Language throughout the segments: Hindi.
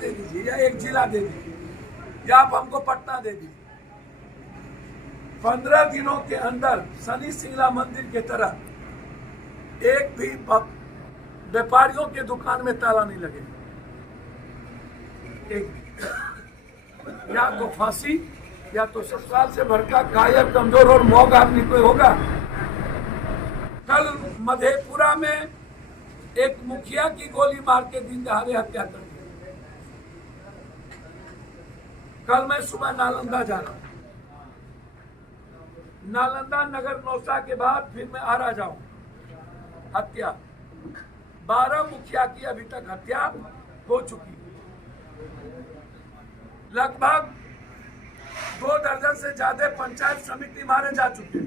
दे दीजिए या एक जिला दे दीजिए या आप हमको पटना दे दीजिए। 15 दिनों के अंदर शनि सिंगला मंदिर की तरह एक भी व्यापारियों के दुकान में ताला नहीं लगेगा। या तो फांसी या तो ससुराल से भड़का कायर कमजोर और मौग आदमी कोई होगा। कल मधेपुरा में एक मुखिया की गोली मार के दिन दहाड़े हत्या कर दी। कल मैं सुबह नालंदा जा रहा हूं, नालंदा नगर नौसा के बाद फिर मैं आरा जाऊं। हत्या 12 मुखिया की अभी तक हत्या हो चुकी, लगभग 2 दर्जन से ज्यादा पंचायत समिति मारे जा चुके हैं।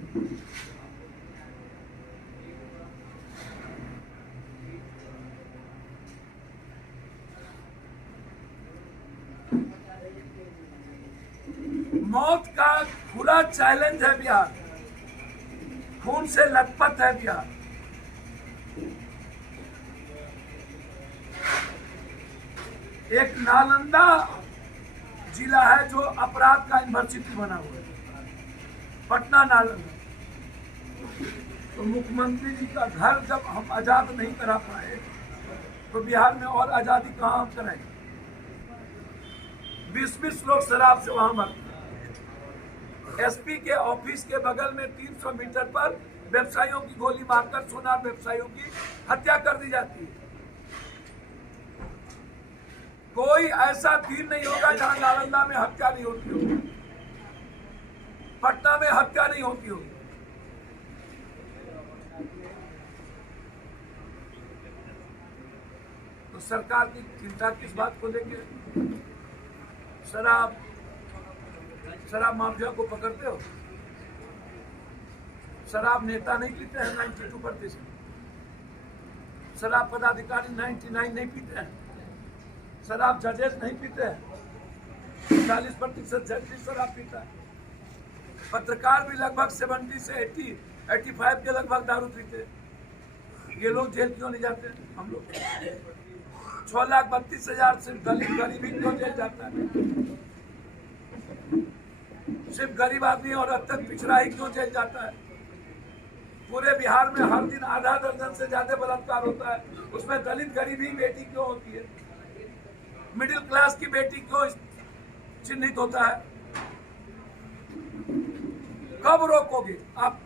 मौत का खुला चैलेंज है बिहार, खून से लथपथ है बिहार। एक नालंदा जिला है जो अपराध का यूनिवर्सिटी बना हुआ है, पटना नालंदा। तो मुख्यमंत्री जी का घर जब हम आजाद नहीं करा पाए तो बिहार में और आजादी कहां हम कराएंगे। 20-20 लोग शराब से वहां मरते। एसपी के ऑफिस के बगल में 300 मीटर पर व्यवसायियों की गोली मारकर सोनार व्यवसायियों की हत्या कर दी जाती है। कोई ऐसा दिन नहीं होगा जहां नालंदा में हत्या नहीं होती होगी, पटना में हत्या नहीं होती होगी। तो सरकार की चिंता किस बात को लेकर? शराब माफिया को पकड़ते हो? शराब नेता नहीं पीते हैं 92%, शराब पदाधिकारी 99 नहीं पीते हैं, शराब जजेस नहीं पीते हैं, 40% जज भी शराब पीता है। पत्रकार भी लगभग 70 से 85 के लगभग दारू पीते हैं। ये लोग जेल क्यों नहीं जाते? हम लोग 6,32,000 सिर्फ दलित गरीबी क्यों जेल जाता है? सिर्फ गरीब आदमी और अब तक पिछड़ा ही क्यों जेल जाता है? पूरे बिहार में हर दिन आधा दर्जन से ज्यादा बलात्कार होता है, उसमें दलित गरीबी बेटी क्यों होती है? मिडिल क्लास की बेटी क्यों चिन्हित होता है? कब रोकोगे? आप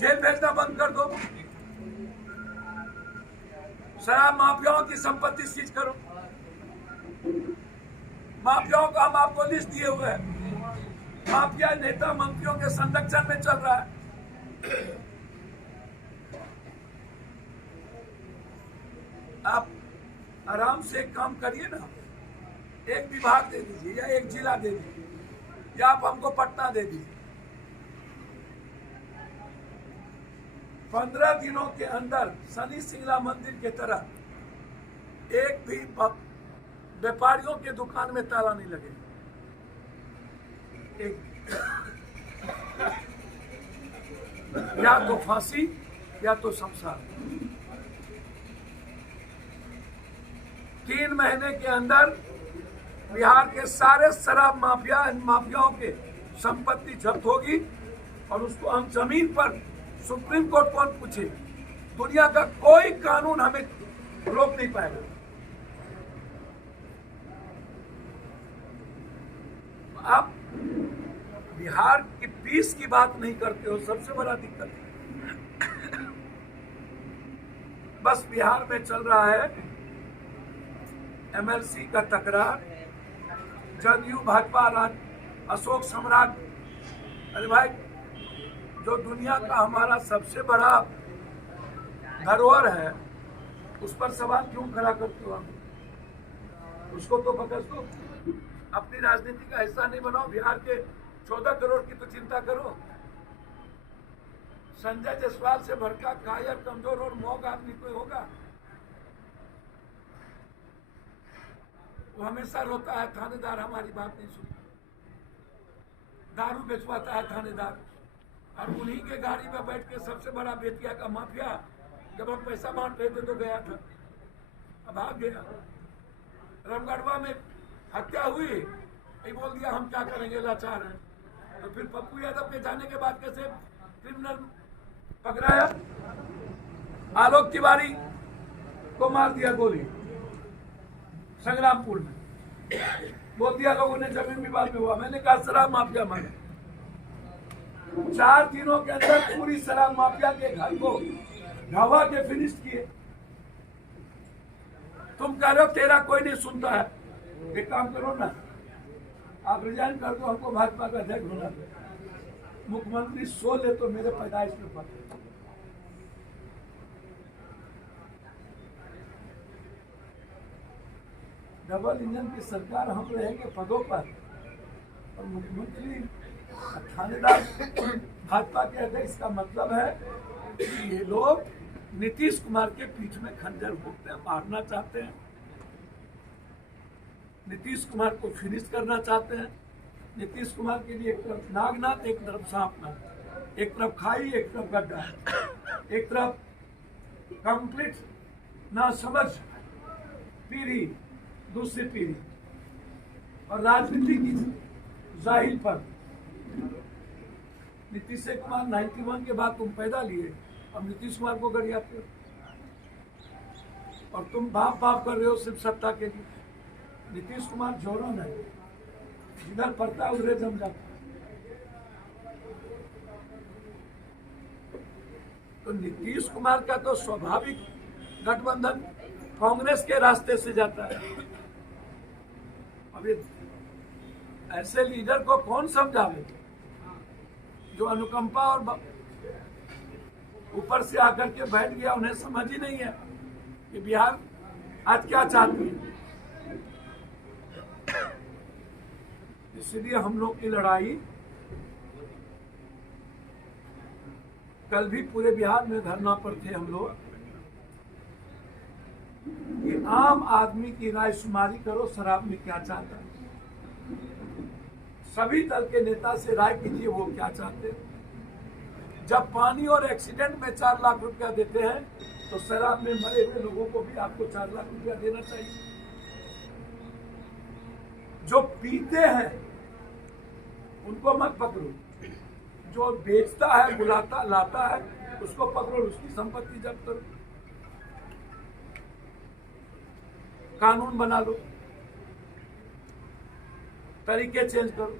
जेल भेजना बंद कर दो, शराब माफियाओं की संपत्ति सीज करो। माफियाओं का हम आपको लिस्ट दिए हुए हैं, माफिया नेता मंत्रियों के संरक्षण में चल रहा है। आप आराम से एक काम करिए ना, एक विभाग दे दीजिए या एक जिला दे दीजिए या आप हमको पटना दे दीजिए। 15 दिनों के अंदर शनि सिंगला मंदिर की तरह एक भी व्यापारियों के दुकान में ताला नहीं लगेगा। या तो फांसी या तो शमशान। 3 महीने के अंदर बिहार के सारे शराब माफियाओं के संपत्ति जब्त होगी और उसको हम जमीन पर सुप्रीम कोर्ट कौन पूछे? दुनिया का कोई कानून हमें रोक नहीं पाएगा। आप बिहार की पीस की बात नहीं करते हो, सबसे बड़ा दिक्कत है। बस बिहार में चल रहा है एमएलसी का तकरार, जदयू भाजपा राज अशोक सम्राट। अरे भाई, जो दुनिया का हमारा सबसे बड़ा धरोहर है उस पर सवाल क्यों खड़ा करते हो? उसको तो पकड़ दो, अपनी राजनीति का हिस्सा नहीं बनाओ। बिहार के 14 करोड़ की तो चिंता करो। संजय जायसवाल से भड़का कायर कमजोर और मौग आदमी कोई होगा? वो हमेशा रोता है थानेदार हमारी बात नहीं सुनता, दारू बेचवाता है थानेदार, और उन्हीं के गाड़ी में बैठ के सबसे बड़ा बेतिया का माफिया जब हम पैसा बांट रहे थे तो गया था, अब भाग गया। रामगढ़वा में हत्या हुई, ये बोल दिया हम क्या करेंगे, लाचार हैं। तो फिर पप्पू यादव के जाने के बाद कैसे क्रिमिनल पकड़ाया? आलोक तिवारी को मार दिया गोली संग्रामपुर में, बोल दिया लोगों ने जमीन विवाद में हुआ। मैंने कहा शराब माफिया मारे, 4 दिनों के अंदर पूरी शराब माफिया के घर को ढवा के फिनिश किए। तुम कह रहे हो तेरा कोई नहीं सुनता है, एक काम करो ना, आप रिजाइन कर दो, हमको भाजपा का अध्यक्ष होना दो, मुख्यमंत्री 100 ले तो मेरे पैदाइश के ऊपर। डबल इंजन की सरकार, हम रहेंगे पदों पर और मुख्यमंत्री थानेदार भाजपा के अध्यक्ष। का मतलब है कि ये लोग नीतीश कुमार के पीठ में खंजर भोंकते हैं, मारना चाहते हैं, नीतीश कुमार को फिनिश करना चाहते हैं। नीतीश कुमार के लिए एक तरफ नागनाथ, एक तरफ सांपनाथ, एक तरफ खाई, एक तरफ गड्ढा, एक तरफ कंप्लीट ना समझ पीढ़ी, दूसरी पीढ़ी और राजनीति की जाहिल पर। नीतीश कुमार 91 के बाद तुम पैदा लिए, अब नीतीश कुमार को गरियाते हो और तुम बाप बाप कर रहे हो सिर्फ सत्ता के लिए। नीतीश कुमार जोरों है, जिधर पड़ता है उधर जम जाता है। तो नीतीश कुमार का तो स्वाभाविक गठबंधन कांग्रेस के रास्ते से जाता है। अभी ऐसे लीडर को कौन समझावे जो अनुकंपा और ऊपर से आकर के बैठ गया, उन्हें समझ ही नहीं है कि बिहार आज क्या चाहती है। इसलिए हम लोग की लड़ाई कल भी पूरे बिहार में धरना पर थे हम लोग कि आम आदमी की राय शुमारी करो, शराब में क्या चाहता है। सभी दल के नेता से राय कीजिए वो क्या चाहते हैं। जब पानी और एक्सीडेंट में 4 लाख रुपया देते हैं तो शराब में मरे हुए लोगों को भी आपको 4 लाख रुपया देना चाहिए। जो पीते हैं उनको मत पकड़ो, जो बेचता है, बुलाता लाता है, उसको पकड़ो, उसकी संपत्ति जब्त करो, कानून बना लो, तरीके चेंज करो।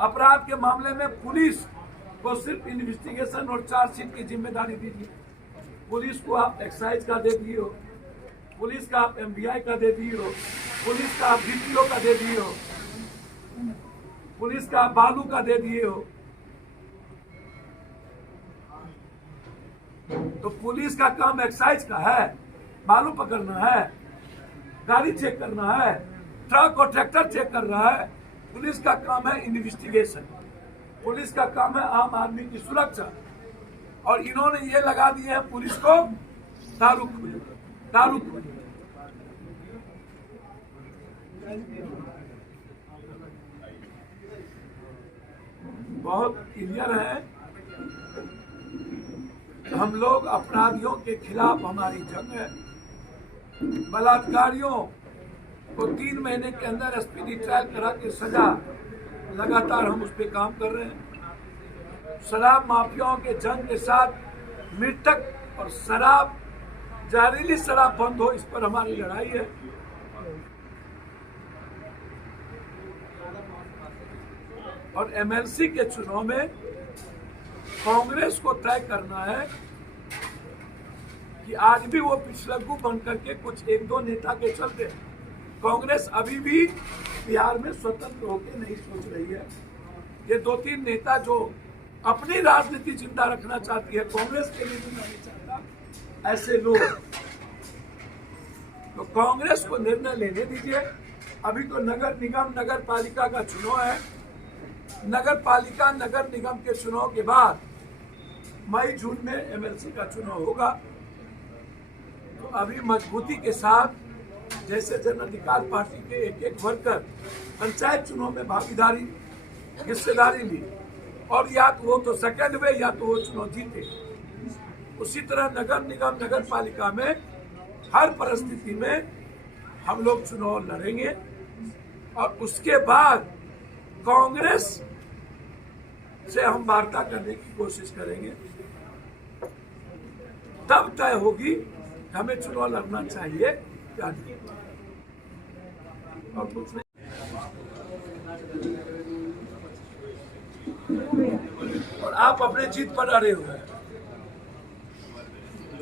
अपराध के मामले में पुलिस को सिर्फ इन्वेस्टिगेशन और चार्जशीट की जिम्मेदारी दीजिए। पुलिस को आप एक्साइज का दे दिए हो, पुलिस का आप एमबीआई का दे दिए हो, पुलिस का आप डीपीओ का दे दिए हो, पुलिस का आप बालू का दे दिए हो। तो पुलिस का काम एक्साइज का है, बालू पकड़ना है, गाड़ी चेक करना है, ट्रक और ट्रैक्टर चेक कर रहा है। पुलिस का काम है इन्वेस्टिगेशन, पुलिस का काम है आम आदमी की सुरक्षा। और इन्होंने ये लगा दिए हैं पुलिस को दारू खोजो। बहुत क्लियर है, हम लोग अपराधियों के खिलाफ हमारी जंग है। बलात्कारियों को 3 महीने के अंदर स्पीडी ट्रायल करा के सजा, लगातार हम उस पर काम कर रहे हैं। शराब माफियाओं के जंग के साथ मृतक और शराब, जहरीली शराब बंद हो, इस पर हमारी लड़ाई है। और एमएलसी के चुनाव में कांग्रेस को तय करना है कि आज भी वो पिछलग्गू बन करके कुछ 1-2 नेता के चलते कांग्रेस अभी भी बिहार में स्वतंत्र होकर नहीं सोच रही है। ये 2-3 नेता जो अपनी राजनीति जिंदा रखना चाहती है, कांग्रेस के लिए नहीं चाहता, ऐसे लोग, तो कांग्रेस को निर्णय लेने दीजिए। अभी तो नगर निगम, नगर पालिका का चुनाव है। नगर पालिका, नगर निगम के चुनाव के बाद मई-जून में एमएलसी का चुनाव होगा। तो अभी मजबूती के साथ, जैसे जन अधिकार पार्टी के एक वर्कर पंचायत चुनाव में भागीदारी, हिस्सेदारी ली और या तो वो तो सेकंड में या तो वो चुनाव जीते, उसी तरह नगर निगम, नगर पालिका में हर परिस्थिति में हम लोग चुनाव लड़ेंगे और उसके बाद कांग्रेस से हम वार्ता करने की कोशिश करेंगे। तब तय होगी कि हमें चुनाव लड़ना चाहिए या नहीं। और कुछ नहीं। और आप अपने जीत पर अड़े हुए हैं,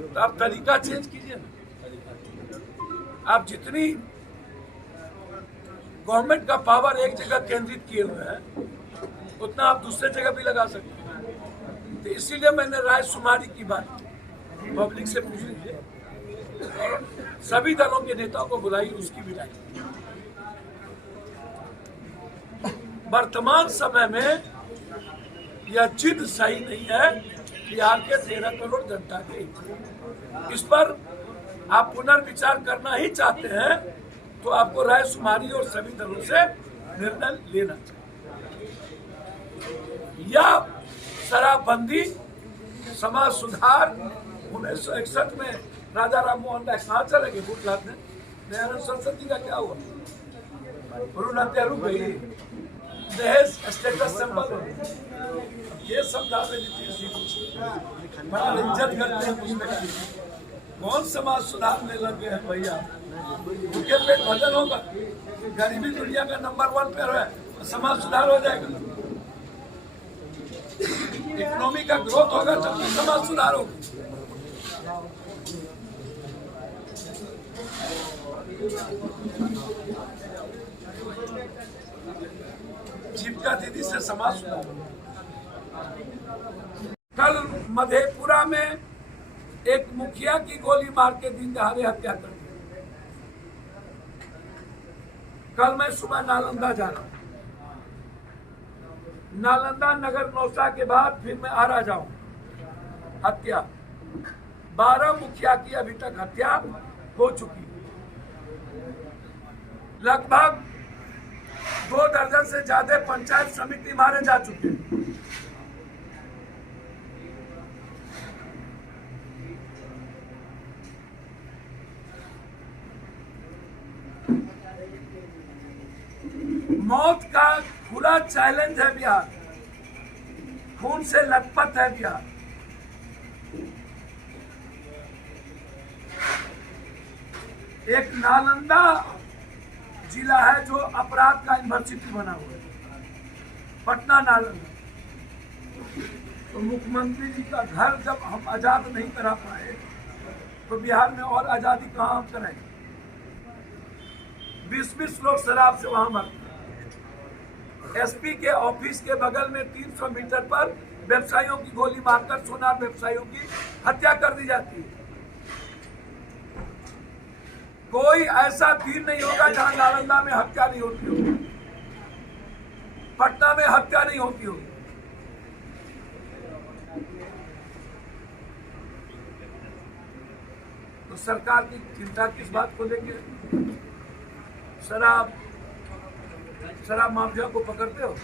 तो आप तरीका चेंज कीजिए ना। आप जितनी गवर्नमेंट का पावर एक जगह केंद्रित किए हुए हैं, उतना आप दूसरे जगह भी लगा सकते हैं। तो इसीलिए मैंने रायशुमारी की बात पब्लिक से पूछ लीजिए, सभी दलों के नेताओं को बुलाई, उसकी विदाई। वर्तमान समय में यह जिद सही नहीं है। बिहार के 13 करोड़ जनता के इस पर आप पुनर्विचार करना ही चाहते हैं, तो आपको रायशुमारी और सभी दलों से निर्णय लेना चाहिए। या शराबबंदी, समाज सुधार, 1961 में राजा राम मोहन राय कहाँ चले गए वोट लाने? नेहरू संसद का क्या हुआ? अरुणाचल रुक गई, दहेज स्टेटस सिंबल। ये सब दावे नीतीश जी बड़ा इज्जत करते हैं पुस्तक की। कौन समाज सुधार में लगे हैं भैया? उनके पेट भजन होगा, गरीबी दुनिया का नंबर 1 पे है, समाज सुधार हो जाएगा। इकोनॉमी का ग्रोथ होगा तब तो समाज सुधार होगा। जीविका दीदी से समाज सुधार। कल मधेपुरा में एक मुखिया की गोली मार के दिन दहाड़े हत्या कर दी। कल मैं सुबह नालंदा जा रहा हूं। नालंदा नगर नौसा के बाद फिर मैं आरा जाऊं। हत्या 12 मुखिया की अभी तक हत्या हो चुकी। लगभग 2 दर्जन से ज्यादा पंचायत समिति मारे जा चुके हैं। मौत का खुला चैलेंज है बिहार, खून से लथपथ है बिहार। एक नालंदा जिला है जो अपराध का यूनिवर्सिटी बना हुआ है, पटना नालंदा। तो मुख्यमंत्री जी का घर जब हम आजाद नहीं करा पाए, तो बिहार में और आजादी कहां कराएंगे? 20-20 लोग शराब से वहां मरते। एसपी के ऑफिस के बगल में 300 मीटर पर व्यवसायियों की गोली मारकर सोनार व्यवसायियों की हत्या कर दी जाती है। कोई ऐसा दिन नहीं होगा जहां नालंदा में हत्या नहीं होती होगी, पटना में हत्या नहीं होती होगी। तो सरकार की चिंता किस बात को लेकर? शराब माफिया को पकड़ते हो?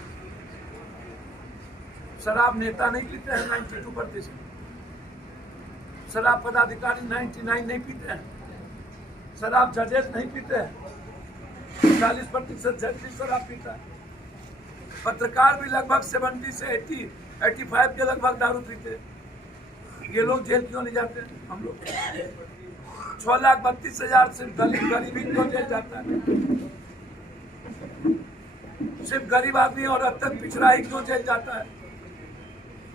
शराब नेता नहीं पीते हैं 92%, शराब पदाधिकारी 99 नहीं पीते हैं, शराब जजेस नहीं पीते हैं, 40% जज भी शराब पीता है। पत्रकार भी लगभग 70 से 85 के लगभग दारू पीते हैं। ये लोग जेल क्यों नहीं जाते? हम लोग 6,32,000 से दलित गरीबी क्यों जेल जाता है? सिर्फ गरीब आदमी और अत्यंत पिछड़ा ही क्यों जेल जाता है?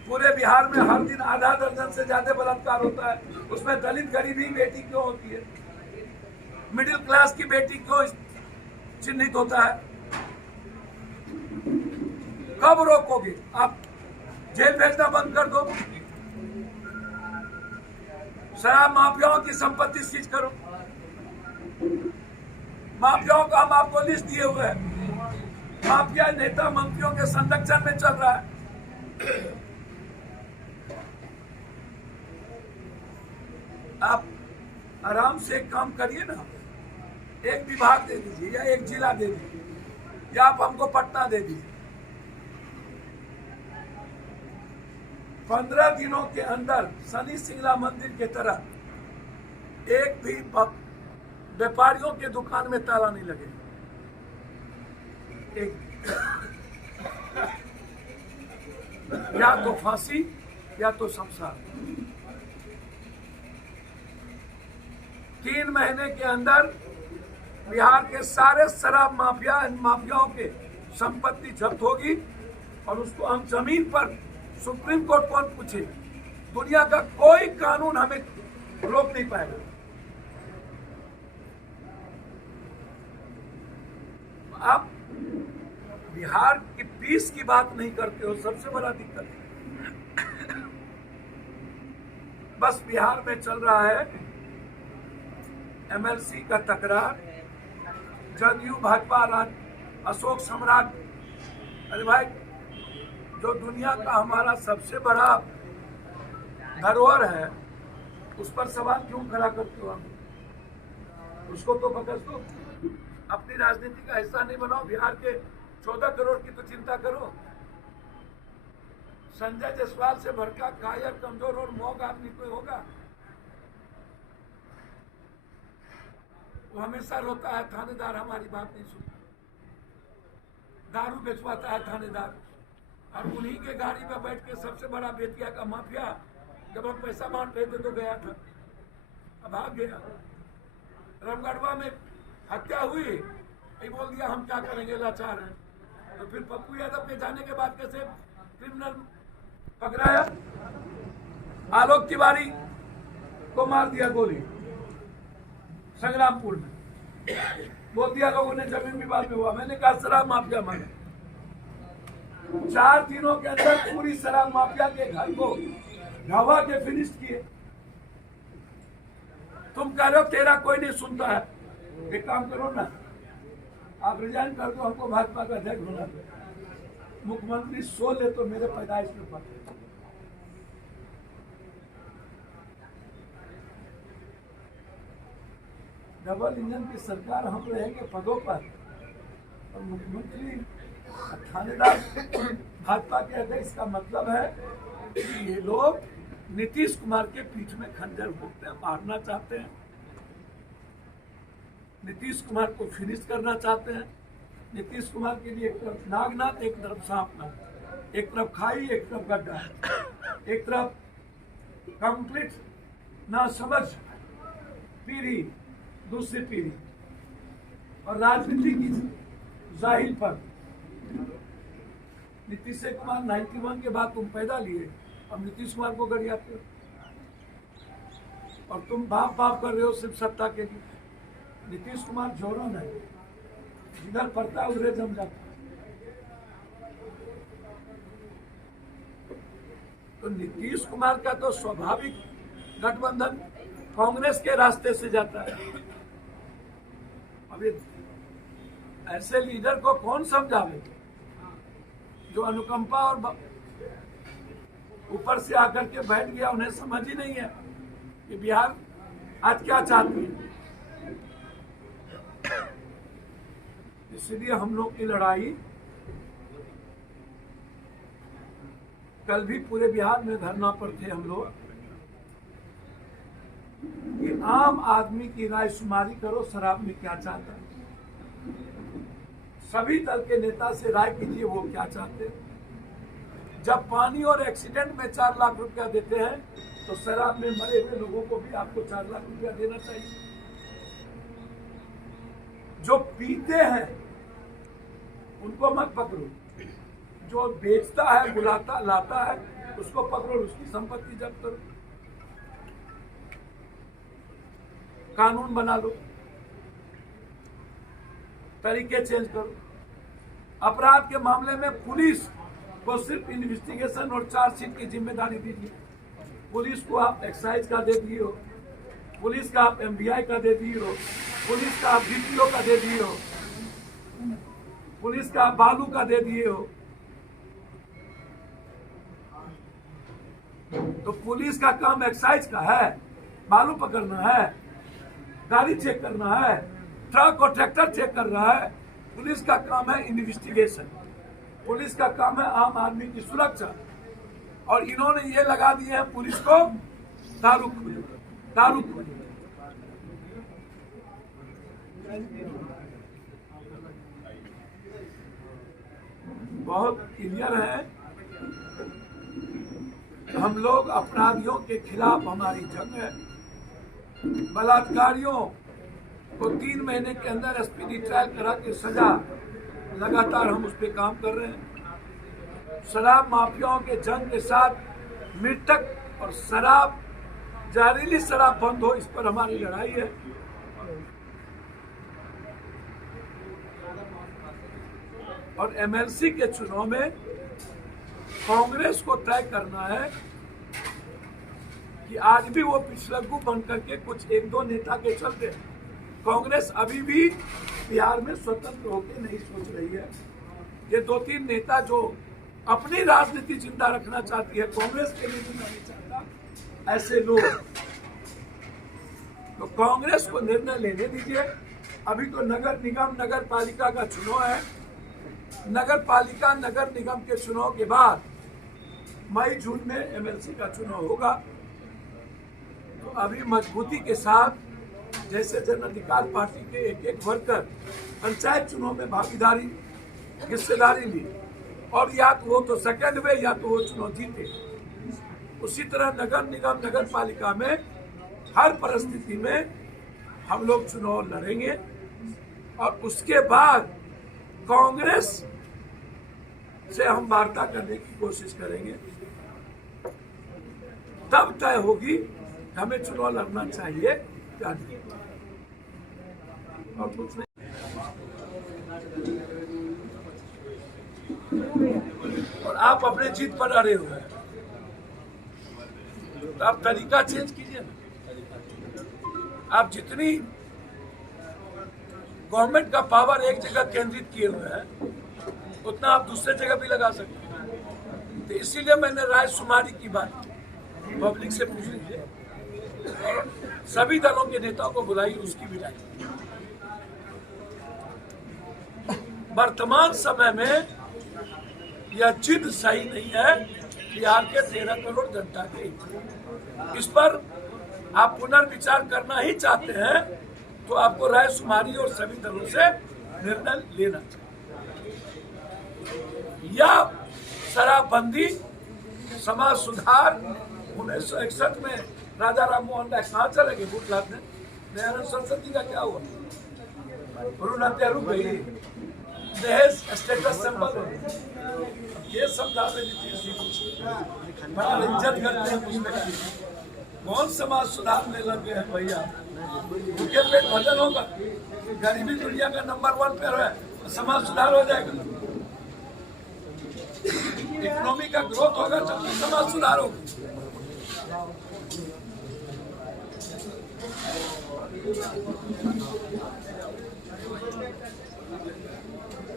पूरे बिहार में हर दिन आधा दर्जन से ज्यादा बलात्कार होता है, उसमें दलित गरीबी बेटी क्यों होती है? मिडिल क्लास की बेटी क्यों चिन्हित होता है? कब रोकोगे? आप जेल भेजना बंद कर दो, शराब माफियाओं की संपत्ति सीज करो। माफियाओं का हम आपको लिस्ट दिए हुए हैं, माफिया नेता मंत्रियों के संरक्षण में चल रहा है। आप आराम से एक काम करिए ना, एक विभाग दे दीजिए या एक जिला दे दीजिए, या आप हमको पटना दे दीजिए। 15 दिनों के अंदर शनि सिंगला मंदिर की तरह एक भी व्यापारियों के दुकान में ताला नहीं लगे। एक या तो फांसी या तो शमशान। 3 महीने के अंदर बिहार के सारे शराब माफियाओं के संपत्ति जब्त होगी और उसको हम जमीन पर सुप्रीम कोर्ट कौन पूछे, दुनिया का कोई कानून हमें रोक नहीं पाएगा। आप बिहार की पीस की बात नहीं करते हो, सबसे बड़ा दिक्कत है। बस बिहार में चल रहा है एमएलसी का तकरार, जदयू भाजपा राज अशोक सम्राट। अरे भाई, जो दुनिया का हमारा सबसे बड़ा धरोहर है उस पर सवाल क्यों खड़ा करते हो? आप उसको तो बकस दो, अपनी राजनीति का हिस्सा नहीं बनाओ। बिहार के 14 करोड़ की तो चिंता करो। संजय जायसवाल से भड़का कायर, कमजोर और मौग आदमी कोई होगा? वो हमेशा रोता है थानेदार हमारी बात नहीं सुनता, दारू बेचवाता है थानेदार, और उन्हीं के गाड़ी में बैठ के सबसे बड़ा बेतिया का माफिया जब हम पैसा बांट रहे थे तो गया था, अब भाग गया। रामगढ़वा में हत्या हुई, ये बोल दिया हम क्या करेंगे, लाचार हैं। तो फिर पप्पू यादव के जाने के बाद कैसे क्रिमिनल पकड़ाया? आलोक तिवारी को मार दिया गोली संग्रामपुर में, बोल दिया लोगों ने जमीन विवाद में हुआ। मैंने कहा शराब माफिया मांगे, 4 दिनों के अंदर पूरी शराब माफिया के घर को ढवा के फिनिश किए। तुम कह रहे हो तेरा कोई नहीं सुनता है, एक काम करो ना, आप रिजाइन कर दो, हमको भाजपा का अध्यक्ष होना दो, मुख्यमंत्री 100 ले तो मेरे पैदाइश में पड़े। डबल इंजन की सरकार, हम रहेंगे पदों पर और मुख्यमंत्री थानेदार भाजपा के अध्यक्ष। का मतलब है कि ये लोग नीतीश कुमार के पीठ में खंजर भोंकते हैं, मारना चाहते हैं, नीतीश कुमार को फिनिश करना चाहते हैं। नीतीश कुमार के लिए एक तरफ नागनाथ, एक तरफ सांपनाथ, एक तरफ खाई, एक तरफ गड्ढा, एक तरफ कंप्लीट ना समझ पीढ़ी, दूसरी पीढ़ी, और राजनीति की जाहिर पर। नीतीश कुमार 91 के बाद तुम पैदा लिए, अब नीतीश कुमार को गरियाते हो और तुम बाप कर रहे हो सिर्फ सत्ता के लिए। नीतीश कुमार जोरन है, जिधर पड़ता है उधर जम जाता है। तो नीतीश कुमार का तो स्वाभाविक गठबंधन कांग्रेस के रास्ते से जाता है। अभी ऐसे लीडर को कौन समझावे जो अनुकंपा और ऊपर से आकर के बैठ गया, उन्हें समझ ही नहीं है कि बिहार आज क्या चाहती है। इसलिए हम लोग की लड़ाई कल भी पूरे बिहार में धरना पर थे हम लोग कि आम आदमी की राय शुमारी करो, शराब में क्या चाहता है। सभी दल के नेता से राय कीजिए वो क्या चाहते हैं। जब पानी और एक्सीडेंट में 4 लाख रुपया देते हैं तो शराब में मरे हुए लोगों को भी आपको 4 लाख रुपया देना चाहिए। जो पीते हैं उनको मत पकड़ो, जो बेचता है, बुलाता लाता है, उसको पकड़ो, उसकी संपत्ति जब्त करो, कानून बना लो, तरीके चेंज करो। अपराध के मामले में पुलिस को सिर्फ इन्वेस्टिगेशन और चार्जशीट की जिम्मेदारी दीजिए। पुलिस को आप एक्साइज का दे दिए हो, पुलिस का आप एमबीआई का दे दिए हो, पुलिस का आप डीपीओ का दे दिए हो, पुलिस का आप बालू का दे दिए हो। तो पुलिस का काम एक्साइज का है, बालू पकड़ना है, गाड़ी चेक करना है, ट्रक और ट्रैक्टर चेक कर रहा है। पुलिस का काम है इन्वेस्टिगेशन, पुलिस का काम है आम आदमी की सुरक्षा। और इन्होंने ये लगा दिए हैं पुलिस को दारू खोजो। बहुत क्लियर है। हम लोग अपराधियों के खिलाफ हमारी जंग है। बलात्कारियों को 3 महीने के अंदर स्पीडी ट्रायल करा के सजा, लगातार हम उस पर काम कर रहे हैं। शराब माफियाओं के जंग के साथ मृतक और शराब, जहरीली शराब बंद हो, इस पर हमारी लड़ाई है। और एमएलसी के चुनाव में कांग्रेस को तय करना है कि आज भी वो पिछलग्गू बन करके कुछ 1-2 नेता के चलते कांग्रेस अभी भी बिहार में स्वतंत्र होकर नहीं सोच रही है। ये 2-3 नेता जो अपनी राजनीति जिंदा रखना चाहती है, कांग्रेस के लिए जिंदा नहीं चाहता, ऐसे लोग, तो कांग्रेस को निर्णय लेने दीजिए। अभी तो नगर निगम, नगर पालिका का चुनाव है। नगर पालिका, नगर निगम के चुनाव के बाद मई-जून में एमएलसी का चुनाव होगा। तो अभी मजबूती के साथ, जैसे जन अधिकार पार्टी के एक वर्कर पंचायत चुनाव में भागीदारी, हिस्सेदारी ली और या तो वो तो सेकंड में या तो वो चुनाव जीते, उसी तरह नगर निगम, नगर पालिका में हर परिस्थिति में हम लोग चुनाव लड़ेंगे। और उसके बाद कांग्रेस से हम वार्ता करने की कोशिश करेंगे। तब तय होगी हमें चुनाव लड़ना चाहिए या नहीं। और कुछ नहीं। और आप अपने जीत पर अड़े हुए हैं, तो आप तरीका चेंज कीजिए ना। आप जितनी गवर्नमेंट का पावर एक जगह केंद्रित किए हुए हैं, उतना आप दूसरे जगह भी लगा सकते हैं। तो इसीलिए मैंने रायशुमारी की बात की। पब्लिक से पूछ लीजिए, सभी दलों के नेताओं को बुलाई, उसकी भी राय। वर्तमान समय में यह जिद सही नहीं है बिहार के 13 करोड़ जनता के। इस पर आप पुनर्विचार करना ही चाहते हैं तो आपको रायशुमारी और सभी दलों से निर्णय लेना चाहिए। या शराबबंदी, समाज सुधार, 1961 में राजा राम मोहन राय कहाँ चले गए वोट लाने? दयानंद सरस्वती का क्या हुआ? नेहरू गई, दहेज स्टेटस सिंबल हो, ये सब बड़ा इज्जत करते हैं उसमें। कौन समाज सुधार में लगे हैं भैया? उनके पेट भजन होगा, गरीबी दुनिया का नंबर 1 पे है, तो समाज सुधार हो जाएगा। इकोनॉमी का ग्रोथ होगा तब समाज सुधार होगा।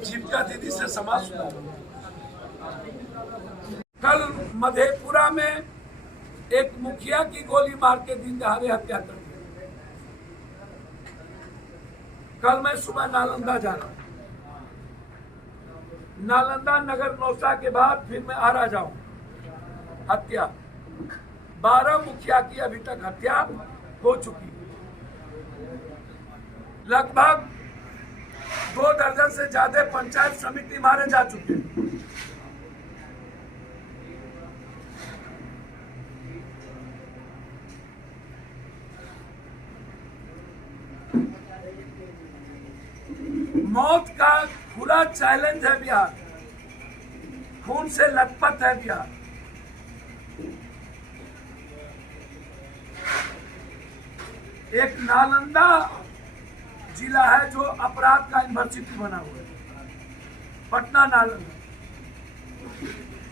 जीविका दीदी से समाज सुधार। कल मधेपुरा में एक मुखिया की गोली मार के दिन दहाड़े हत्या कर दी। कल मैं सुबह नालंदा जा रहा हूं। नालंदा नगर नौसा के बाद फिर मैं आरा जाऊं। हत्या 12 मुखिया की अभी तक हत्या हो चुकी। लगभग 2 दर्जन से ज्यादा पंचायत समिति मारे जा चुके हैं। मौत का खुला चैलेंज है बिहार, खून से लथपथ है बिहार। एक नालंदा जिला है जो अपराध का यूनिवर्सिटी बना हुआ है, पटना नालंदा।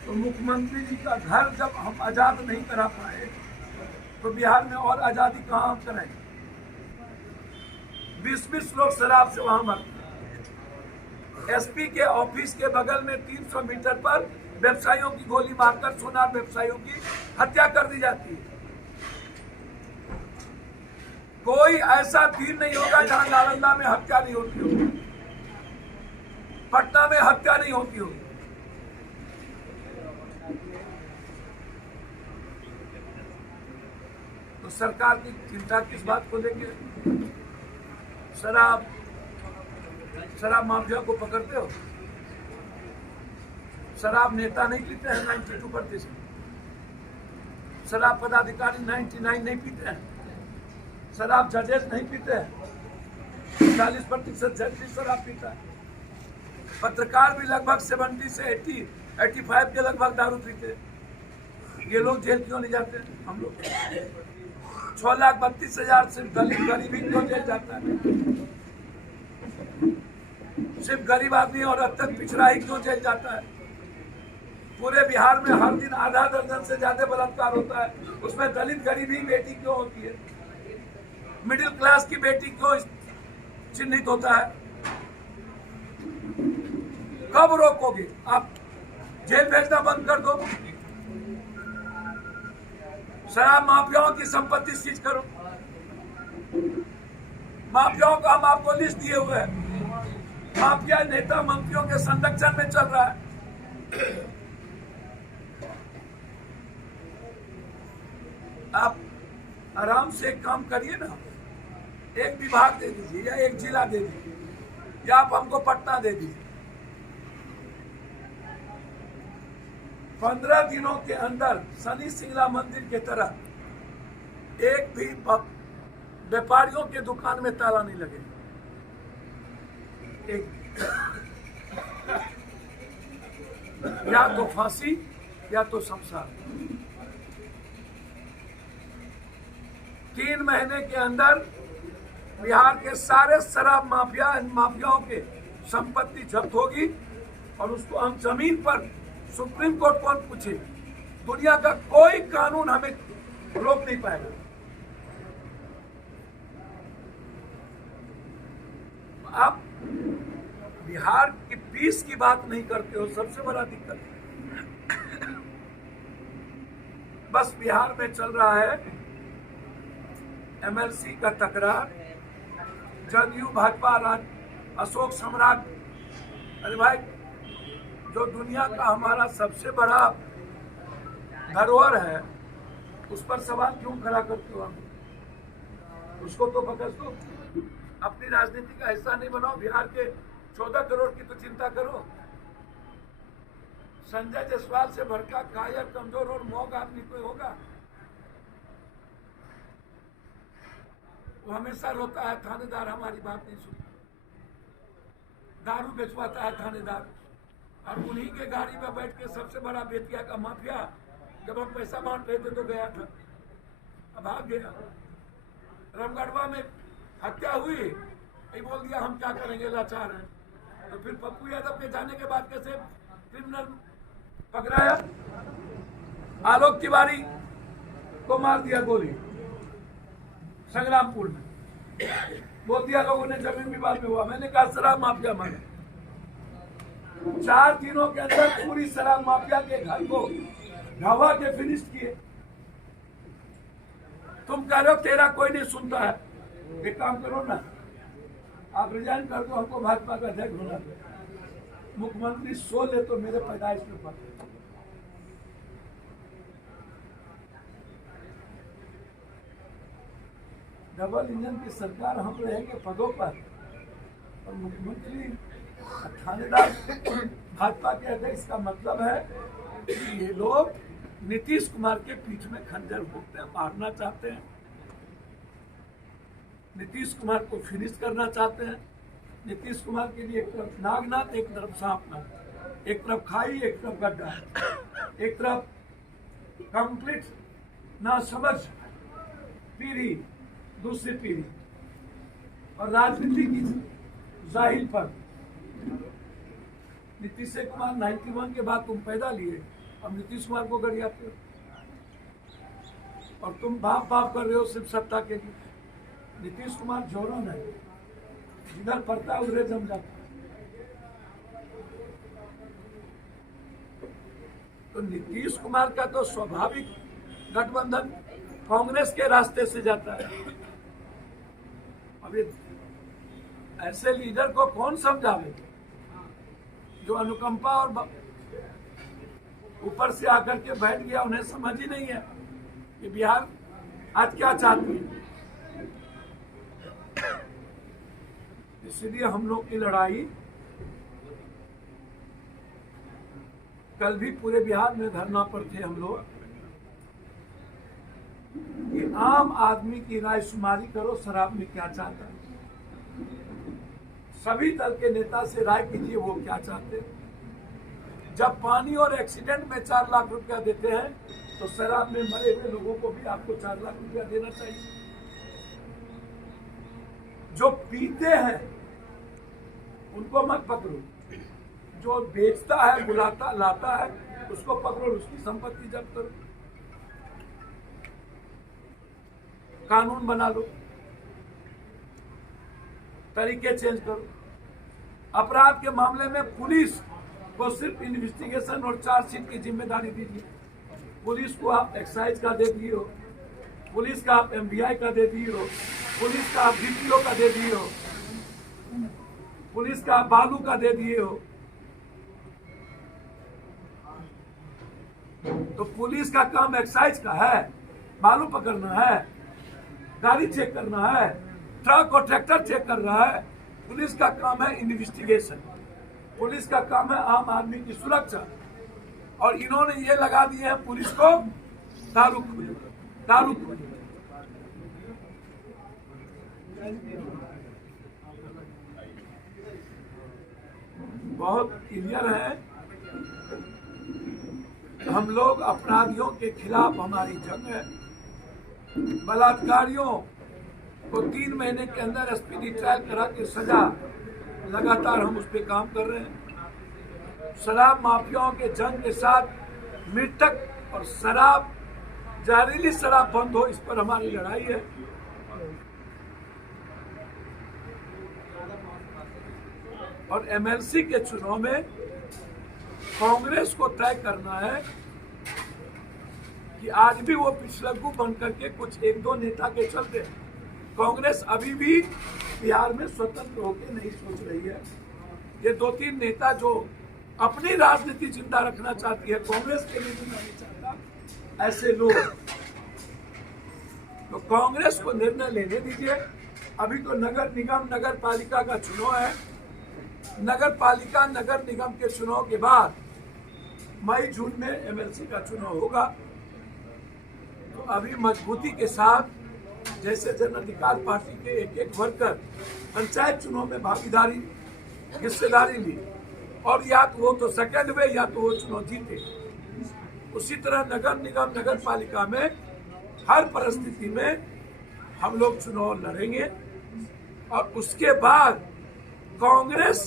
तो मुख्यमंत्री जी का घर जब हम आजाद नहीं करा पाए तो बिहार में और आजादी कहां हम कराएंगे? 20-20 लोग शराब से वहां मरते। एसपी के ऑफिस के बगल में 300 मीटर पर व्यवसायियों की गोली मारकर सोनार व्यवसायियों की हत्या कर दी जाती है। कोई ऐसा दिन नहीं होगा जहां नालंदा में हत्या नहीं होती होगी, पटना में हत्या नहीं होती होगी। तो सरकार की चिंता किस बात को लेकर? शराब शराब माफिया को पकड़ते हो? शराब नेता नहीं पीते हैं 92%, शराब पदाधिकारी 99 नहीं पीते हैं, शराब जजेस नहीं पीते हैं, 40% जज भी शराब पीता है, पत्रकार भी लगभग 70 से 85 के लगभग दारू पीते हैं। ये लोग जेल क्यों नहीं जाते? हम लोग 6,32,000 सिर्फ दलित गरीबी क्यों जेल जाता है? सिर्फ गरीब आदमी और अत्यंत पिछड़ा ही क्यों जेल जाता है? पूरे बिहार में हर दिन आधा दर्जन से ज्यादा बलात्कार होता है, उसमें दलित गरीबी बेटी क्यों होती है? मिडिल क्लास की बेटी क्यों चिन्हित होता है? कब रोकोगे? आप जेल भेजना बंद कर दो, शराब माफियाओं की संपत्ति सीज करो। माफियाओं का हम आपको लिस्ट दिए हुए हैं, माफिया नेता मंत्रियों के संरक्षण में चल रहा है। आप आराम से एक काम करिए ना, एक विभाग दे दीजिए या एक जिला दे दीजिए या आप हमको पटना दे दीजिए। 15 दिनों के अंदर शनि सिंगला मंदिर के तरह एक भी व्यापारियों के दुकान में ताला नहीं लगे। या तो फांसी या तो शमशान। 3 महीने के अंदर बिहार के सारे शराब माफियाओं के संपत्ति जब्त होगी और उसको हम जमीन पर सुप्रीम कोर्ट कौन पूछे? दुनिया का कोई कानून हमें रोक नहीं पाएगा। आप बिहार की पीस की बात नहीं करते हो, सबसे बड़ा दिक्कत है। बस बिहार में चल रहा है एमएलसी का तकरार, जदयू भाजपा राज अशोक सम्राट। अरे भाई, जो दुनिया का हमारा सबसे बड़ा धरोहर है उस पर सवाल क्यों खड़ा करते हो? हम उसको तो बकस दो, अपनी राजनीति का हिस्सा नहीं बनाओ। बिहार के 14 करोड़ की तो चिंता करो। संजय जायसवाल से भड़का कायर, कमजोर और मौग आदमी कोई होगा? वो हमेशा रोता है थानेदार हमारी बात नहीं सुनता, दारू बेचवाता है थानेदार, और उन्हीं के गाड़ी में बैठ के सबसे बड़ा बेतिया का माफिया जब हम पैसा बांट रहे थे तो गया था, अब भाग गया। रामगढ़वा में हत्या हुई, ये बोल दिया हम क्या करेंगे, लाचार हैं। तो फिर पप्पू यादव के जाने के बाद कैसे क्रिमिनल पकड़ाया? आलोक तिवारी को मार दिया गोली संग्रामपुर में, बोल दिया लोगों ने जमीन विवाद में हुआ। मैंने कहा शराब माफिया मारे। 4 दिनों के अंदर पूरी शराब माफिया के घर को ढवा के फिनिश किए। तुम कह रहे हो तेरा कोई नहीं सुनता है, एक काम करो ना, आप रिजाइन कर दो, हमको भाजपा का अध्यक्ष होना दो। मुख्यमंत्री 100 ले तो मेरे पैदाइश में पड़े। डबल इंजन की सरकार, हम रहेंगे पदों पर और मुख्यमंत्री थानेदार भाजपा के अध्यक्ष का मतलब है कि ये लोग नीतीश कुमार के पीठ में खंजर भोगते हैं, मारना चाहते हैं, नीतीश कुमार को फिनिश करना चाहते हैं। नीतीश कुमार के लिए एक तरफ नागनाथ, एक तरफ सांपनाथ, एक तरफ खाई, एक तरफ गड्ढा, एक तरफ कंप्लीट ना समझ पीढ़ी, दूसरी पीढ़ी, और राजनीति की जाहिल पर। नीतीश कुमार 91 के बाद तुम पैदा लिए, अब नीतीश कुमार को गरियाते हो और तुम बाप बाप कर रहे हो सिर्फ सत्ता के लिए। नीतीश कुमार जोरन है, जिधर पड़ता उधर जम जाता। तो नीतीश कुमार का तो स्वाभाविक गठबंधन कांग्रेस के रास्ते से जाता है। अभी ऐसे लीडर को कौन समझावे जो अनुकंपा और ऊपर से आकर के बैठ गया, उन्हें समझ ही नहीं है कि बिहार आज क्या चाहती है। इसलिए हम लोग की लड़ाई कल भी पूरे बिहार में धरना पर थे हम लोग कि आम आदमी की राय शुमारी करो, शराब में क्या चाहता है। सभी दल के नेता से राय कीजिए वो क्या चाहते हैं। जब पानी और एक्सीडेंट में 4 लाख रुपया देते हैं तो शराब में मरे हुए लोगों को भी आपको 4 लाख रुपया देना चाहिए। जो पीते हैं उनको मत पकड़ो, जो बेचता है, बुलाता लाता है, उसको पकड़ो, उसकी संपत्ति जब्त करो, कानून बना लो, तरीके चेंज करो। अपराध के मामले में पुलिस को सिर्फ इन्वेस्टिगेशन और चार्जशीट की जिम्मेदारी दीजिए। पुलिस को आप एक्साइज का दे दिए हो, पुलिस का आप एमवीआई का दे दिए हो, पुलिस का आप डीपीओ का दे दिए हो, पुलिस का आप बालू का दे दिए हो। तो पुलिस का काम एक्साइज का है, बालू पकड़ना है, गाड़ी चेक करना है, ट्रक और ट्रैक्टर चेक कर रहा है। पुलिस का काम है इन्वेस्टिगेशन, पुलिस का काम है आम आदमी की सुरक्षा। और इन्होंने ये लगा दिए हैं पुलिस को दारू खोजो। बहुत क्लियर है, हम लोग अपराधियों के खिलाफ हमारी जंग है। बलात्कारियों को 3 महीने के अंदर स्पीडी ट्रायल करा के सजा, लगातार हम उस पर काम कर रहे हैं। शराब माफियाओं के जंग के साथ मृतक और शराब, जहरीली शराब बंद हो, इस पर हमारी लड़ाई है। और एमएलसी के चुनाव में कांग्रेस को तय करना है कि आज भी वो पिछलग्गू बन करके कुछ 1-2 नेता के चलते कांग्रेस अभी भी बिहार में स्वतंत्र होकर नहीं सोच रही है। ये 2-3 नेता जो अपनी राजनीति जिंदा रखना चाहती है, कांग्रेस के लिए जिंदा नहीं चाहता, ऐसे लोग, तो कांग्रेस को निर्णय लेने दीजिए। अभी तो नगर निगम, नगर पालिका का चुनाव है। नगर पालिका, नगर निगम के चुनाव के बाद मई-जून में एमएलसी का चुनाव होगा। तो अभी मजबूती के साथ, जैसे जन अधिकार पार्टी के एक वर्कर पंचायत चुनाव में भागीदारी, हिस्सेदारी ली और या तो वो तो सेकंड में या तो वो चुनाव जीते, उसी तरह नगर निगम, नगर पालिका में हर परिस्थिति में हम लोग चुनाव लड़ेंगे। और उसके बाद कांग्रेस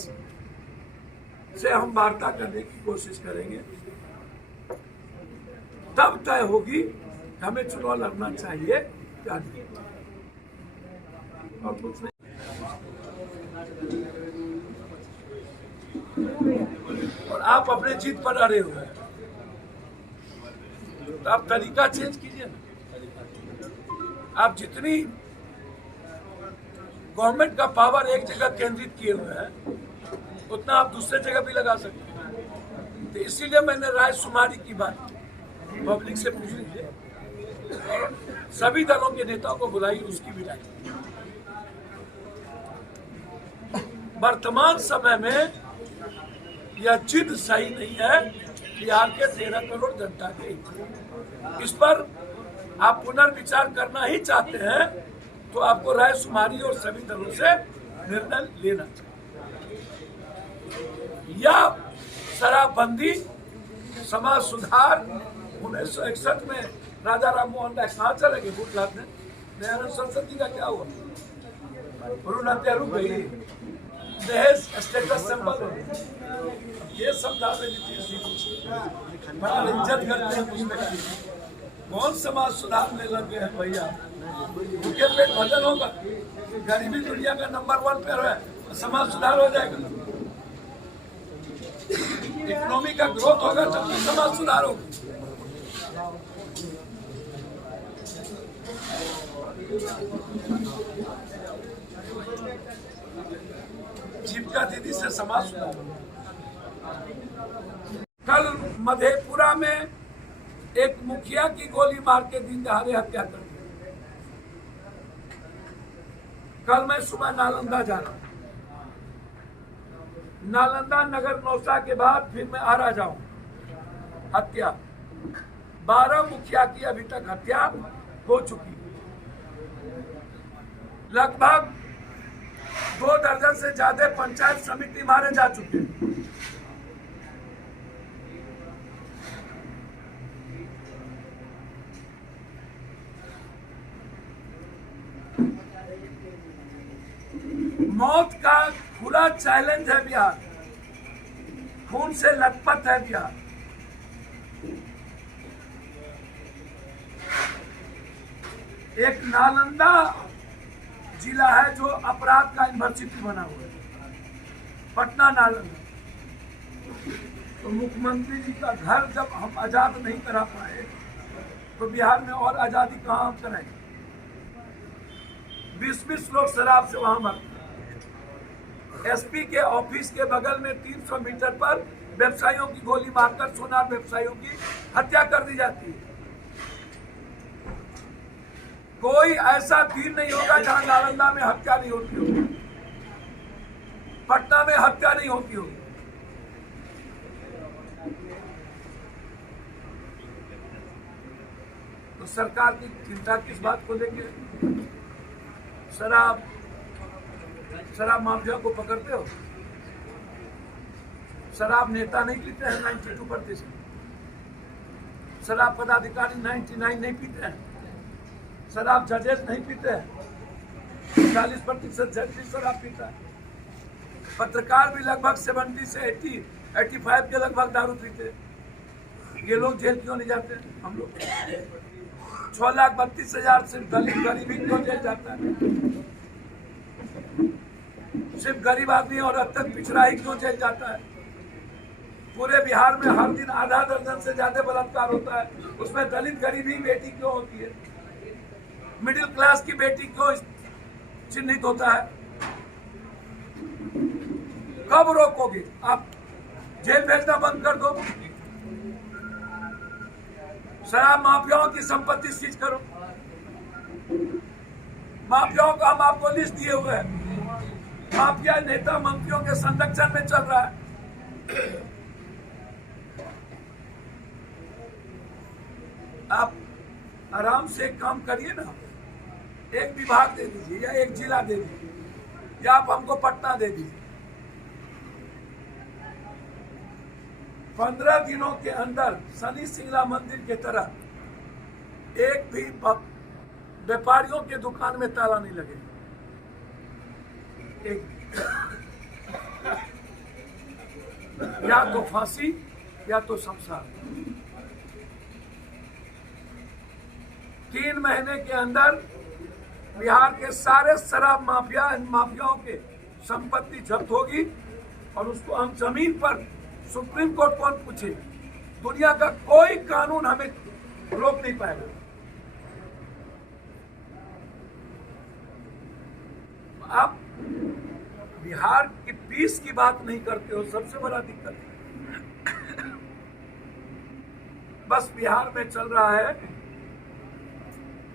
से हम वार्ता करने की कोशिश करेंगे, तब तय होगी हमें चुनाव लड़ना चाहिए या नहीं। और कुछ नहीं। और आप अपने जीत पर अड़े हुए हैं, तो आप तरीका चेंज कीजिए ना। आप जितनी गवर्नमेंट का पावर एक जगह केंद्रित किए हुए हैं, उतना आप दूसरे जगह भी लगा सकते हैं। तो इसीलिए मैंने राय शुमारी की बात पब्लिक से पूछ लीजिए, सभी दलों के नेताओं को बुलाई, उसकी भी राय। वर्तमान समय में यह जिद सही नहीं है बिहार के 13 करोड़ जनता की। इस पर आप पुनर्विचार करना ही चाहते हैं तो आपको राय शुमारी और सभी दलों से निर्णय लेना चाहिए। या शराबबंदी, समाज सुधार, 1961 में राजा राम मोहन राय कहाँ चले गए वोट लाने? दयानंद सरस्वती का क्या हुआ? हत्या रुक गई, दहेज स्टेटस सिंबल हो, ये सब दावे नीतीश जी बड़ा इज्जत करते हैं उसमें। कौन समाज सुधार में लग गए हैं भैया? भूखे पेट भजन होगा, गरीबी दुनिया का नंबर 1 पे है, समाज सुधार हो जाएगा। इकोनॉमी का ग्रोथ होगा तब तो समाज सुधार होगा। जीविका दीदी से समाज सुधार। कल मधेपुरा में एक मुखिया की गोली मार के दिन दहाड़े हत्या कर दी। कल मैं सुबह नालंदा जा रहा हूं, नालंदा नगर नौसा के बाद फिर मैं आरा जाऊं। हत्या 12 मुखिया की अभी तक हत्या हो चुकी, लगभग 2 दर्जन से ज्यादा पंचायत समिति मारे जा चुके हैं। मौत का खुला चैलेंज है बिहार, खून से लथपथ है बिहार। एक नालंदा जिला है जो अपराध का यूनिवर्सिटी बना हुआ है, पटना नालंदा। तो मुख्यमंत्री जी का घर जब हम आजाद नहीं करा पाए तो बिहार में और आजादी कहां हम कराएंगे। 20-20 लोग शराब से वहां मरते। एसपी के ऑफिस के बगल में 300 मीटर पर व्यवसायियों की गोली मारकर सोनार व्यवसायियों की हत्या कर दी जाती है। कोई ऐसा दिन नहीं होगा जहां नालंदा में हत्या नहीं होती होगी, पटना में हत्या नहीं होती होगी। तो सरकार की चिंता किस बात को लेकर? शराब माफिया को पकड़ते हो। शराब नेता नहीं पीते हैं 92%, शराब पदाधिकारी 99 नहीं पीते हैं, शराब जजेस नहीं पीते हैं, 40% जज भी शराब पीता है। पत्रकार भी लगभग 70 से 85 के लगभग दारू पीते हैं। ये लोग जेल क्यों नहीं जाते? हम लोग 6,32,000 सिर्फ दलित गरीबी क्यों जेल जाता है? सिर्फ गरीब आदमी और अत्यंत पिछड़ा ही क्यों जेल जाता है? पूरे बिहार में हर दिन आधा दर्जन से ज्यादा बलात्कार होता है, उसमें दलित गरीबी बेटी क्यों होती है? मिडिल क्लास की बेटी क्यों चिन्हित होता है? कब रोकोगे? आप जेल भेजना बंद कर दो, शराब माफियाओं की संपत्ति सीज करो। माफियाओं का हम आपको लिस्ट दिए हुए हैं, माफिया नेता मंत्रियों के संरक्षण में चल रहा है। आप आराम से काम करिए ना, एक विभाग दे दीजिए या एक जिला दे दीजिए या आप हमको पटना दे दीजिए। 15 दिनों के अंदर शनि सिंगला मंदिर के तरह एक भी व्यापारियों के दुकान में ताला नहीं लगेगा। या तो फांसी या तो शमशान। 3 महीने के अंदर बिहार के सारे शराब माफियाओं के संपत्ति जब्त होगी और उसको हम जमीन पर सुप्रीम कोर्ट कौन पूछे? दुनिया का कोई कानून हमें रोक नहीं पाएगा। आप बिहार की पीस की बात नहीं करते हो, सबसे बड़ा दिक्कत है। बस बिहार में चल रहा है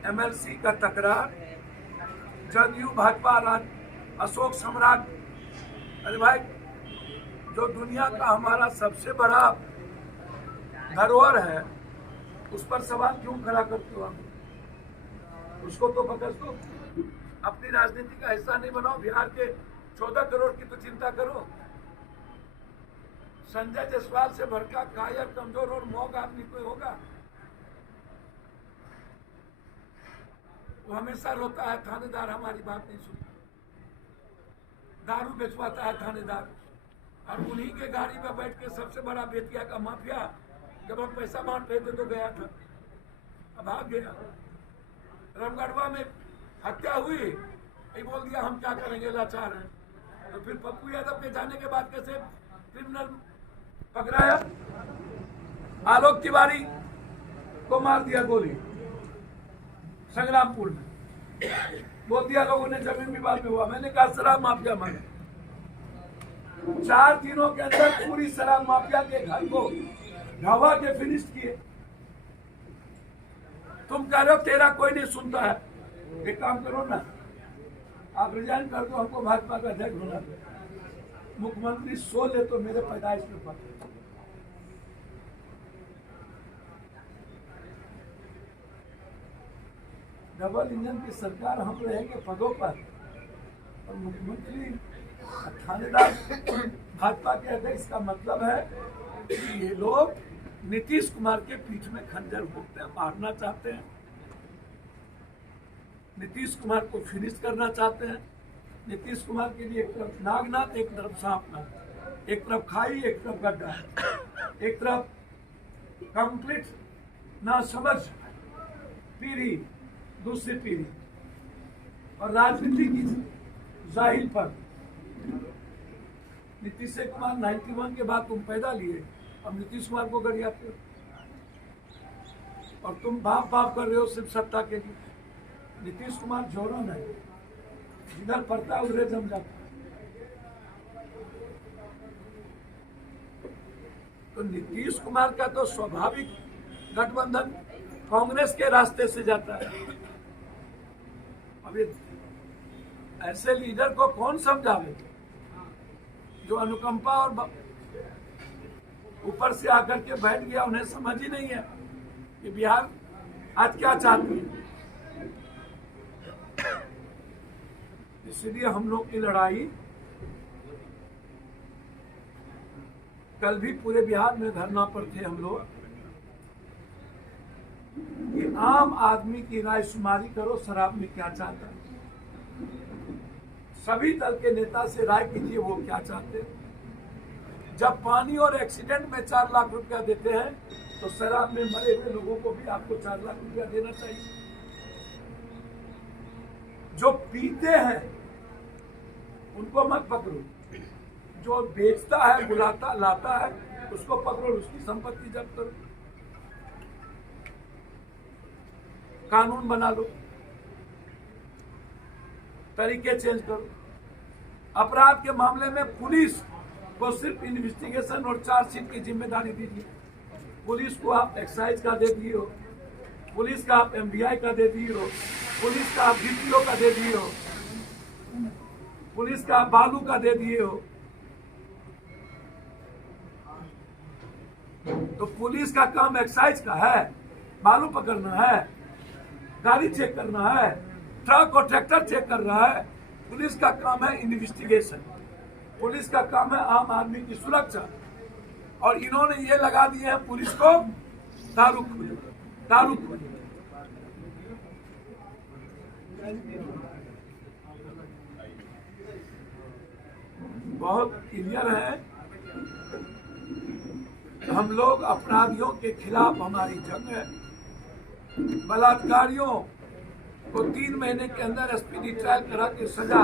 एमएलसी का तकरार, जदयू भाजपा राज अशोक सम्राट। अरे भाई, जो दुनिया का हमारा सबसे बड़ा धरोहर है उस पर सवाल क्यों खड़ा करते हो? उसको तो पकड़ दो, अपनी राजनीति का हिस्सा नहीं बनाओ। बिहार के 14 करोड़ की तो चिंता करो। संजय जायसवाल से भड़का कायर, कमजोर और मौग आदमी कोई होगा? वो हमेशा रोता है थानेदार हमारी बात नहीं सुनता, दारू बेचवाता है थानेदार, और उन्हीं के गाड़ी में बैठ के सबसे बड़ा बेतिया का माफिया जब हम पैसा बांट रहे थे तो गया था, अब भाग गया। रामगढ़वा में हत्या हुई, ये बोल दिया हम क्या करेंगे, लाचार हैं। तो फिर पप्पू यादव के जाने के बाद कैसे क्रिमिनल पकड़ाया? आलोक तिवारी को मार दिया गोली संग्रामपुर में, बोल दिया लोगों ने जमीन विवाद में हुआ। मैंने कहा शराब माफिया मारे। 4 दिनों के अंदर पूरी शराब माफिया के घर को ढवा के फिनिश किए। तुम कह रहे हो तेरा कोई नहीं सुनता है, एक काम करो ना, आप रिजाइन कर दो, हमको भाजपा का अध्यक्ष होना। मुख्यमंत्री सो ले तो मेरे पैदाइश में पड़े। डबल इंजन की सरकार हम रहेंगे पदों पर और मुख्यमंत्री थानेदार भाजपा के अध्यक्ष का मतलब है कि ये लोग नीतीश कुमार के पीठ में खंजर भोंकते हैं, मारना चाहते हैं, नीतीश कुमार को फिनिश करना चाहते हैं। नीतीश कुमार के लिए एक तरफ नागनाथ, एक तरफ सांपनाथ, एक तरफ खाई, एक तरफ गड्ढा, एक तरफ कंप्लीट ना समझ पीढ़ी, दूसरी पीढ़ी और राजनीति की जाहिल पर। नीतीश कुमार 91 के बाद तुम पैदा लिए, अब नीतीश कुमार को गरियाते हो और तुम बाप बाप कर रहे हो सिर्फ सत्ता के लिए। नीतीश कुमार जोरन है, जिधर पड़ता है उधर जम जाता है। तो नीतीश कुमार का तो स्वाभाविक गठबंधन कांग्रेस के रास्ते से जाता है। अभी ऐसे लीडर को कौन समझावे जो अनुकंपा और ऊपर से आकर के बैठ गया, उन्हें समझ ही नहीं है कि बिहार आज क्या चाहती है। इसलिए हम लोग की लड़ाई कल भी पूरे बिहार में धरना पर थे हम लोग कि आम आदमी की राय शुमारी करो, शराब में क्या चाहता है। सभी दल के नेता से राय कीजिए वो क्या चाहते हैं। जब पानी और एक्सीडेंट में 4 लाख रुपया देते हैं तो शराब में मरे हुए लोगों को भी आपको 4 लाख रुपया देना चाहिए। जो पीते हैं उनको मत पकड़ो, जो बेचता है, बुलाता लाता है, उसको पकड़ो, उसकी संपत्ति जब्त करो, कानून बना लो, तरीके चेंज करो। अपराध के मामले में पुलिस को सिर्फ इन्वेस्टिगेशन और चार्जशीट की जिम्मेदारी दीजिए। पुलिस को आप एक्साइज का दे दिए हो, पुलिस का आप एमबीआई का दे दिए हो, पुलिस का आप डीपीओ का दे दिए हो, पुलिस का आप बालू का दे दिए हो। तो पुलिस का काम एक्साइज का है, बालू पकड़ना है, गाड़ी चेक करना है, ट्रक और ट्रैक्टर चेक कर रहा है। पुलिस का काम है इन्वेस्टिगेशन, पुलिस का काम है आम आदमी की सुरक्षा। और इन्होंने ये लगा दिए हैं पुलिस को दारू बहुत क्लियर है। हम लोग अपराधियों के खिलाफ हमारी जंग है। बलात्कारियों को 3 महीने के अंदर स्पीडी ट्रायल करा के सजा,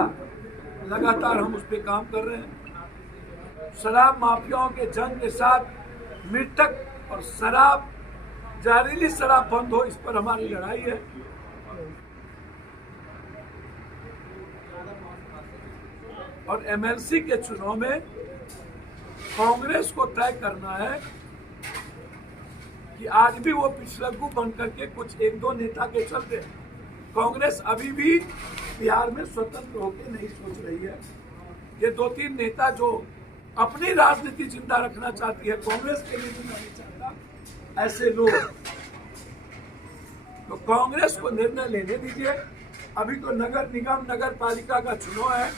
लगातार हम उस पर काम कर रहे हैं। शराब माफियाओं के जंग के साथ मृतक और शराब, जहरीली शराब बंद हो, इस पर हमारी लड़ाई है। और एमएलसी के चुनाव में कांग्रेस को तय करना है कि आज भी वो पिछलग्गू बन करके कुछ 1-2 नेता के चलते हैं। कांग्रेस अभी भी बिहार में स्वतंत्र होकर नहीं सोच रही है। ये 2-3 नेता जो अपनी राजनीति जिंदा रखना चाहती है, कांग्रेस के लिए जिंदा नहीं चाहता, ऐसे लोग। तो कांग्रेस को निर्णय लेने दीजिए। अभी तो नगर निगम, नगर पालिका का चुनाव है।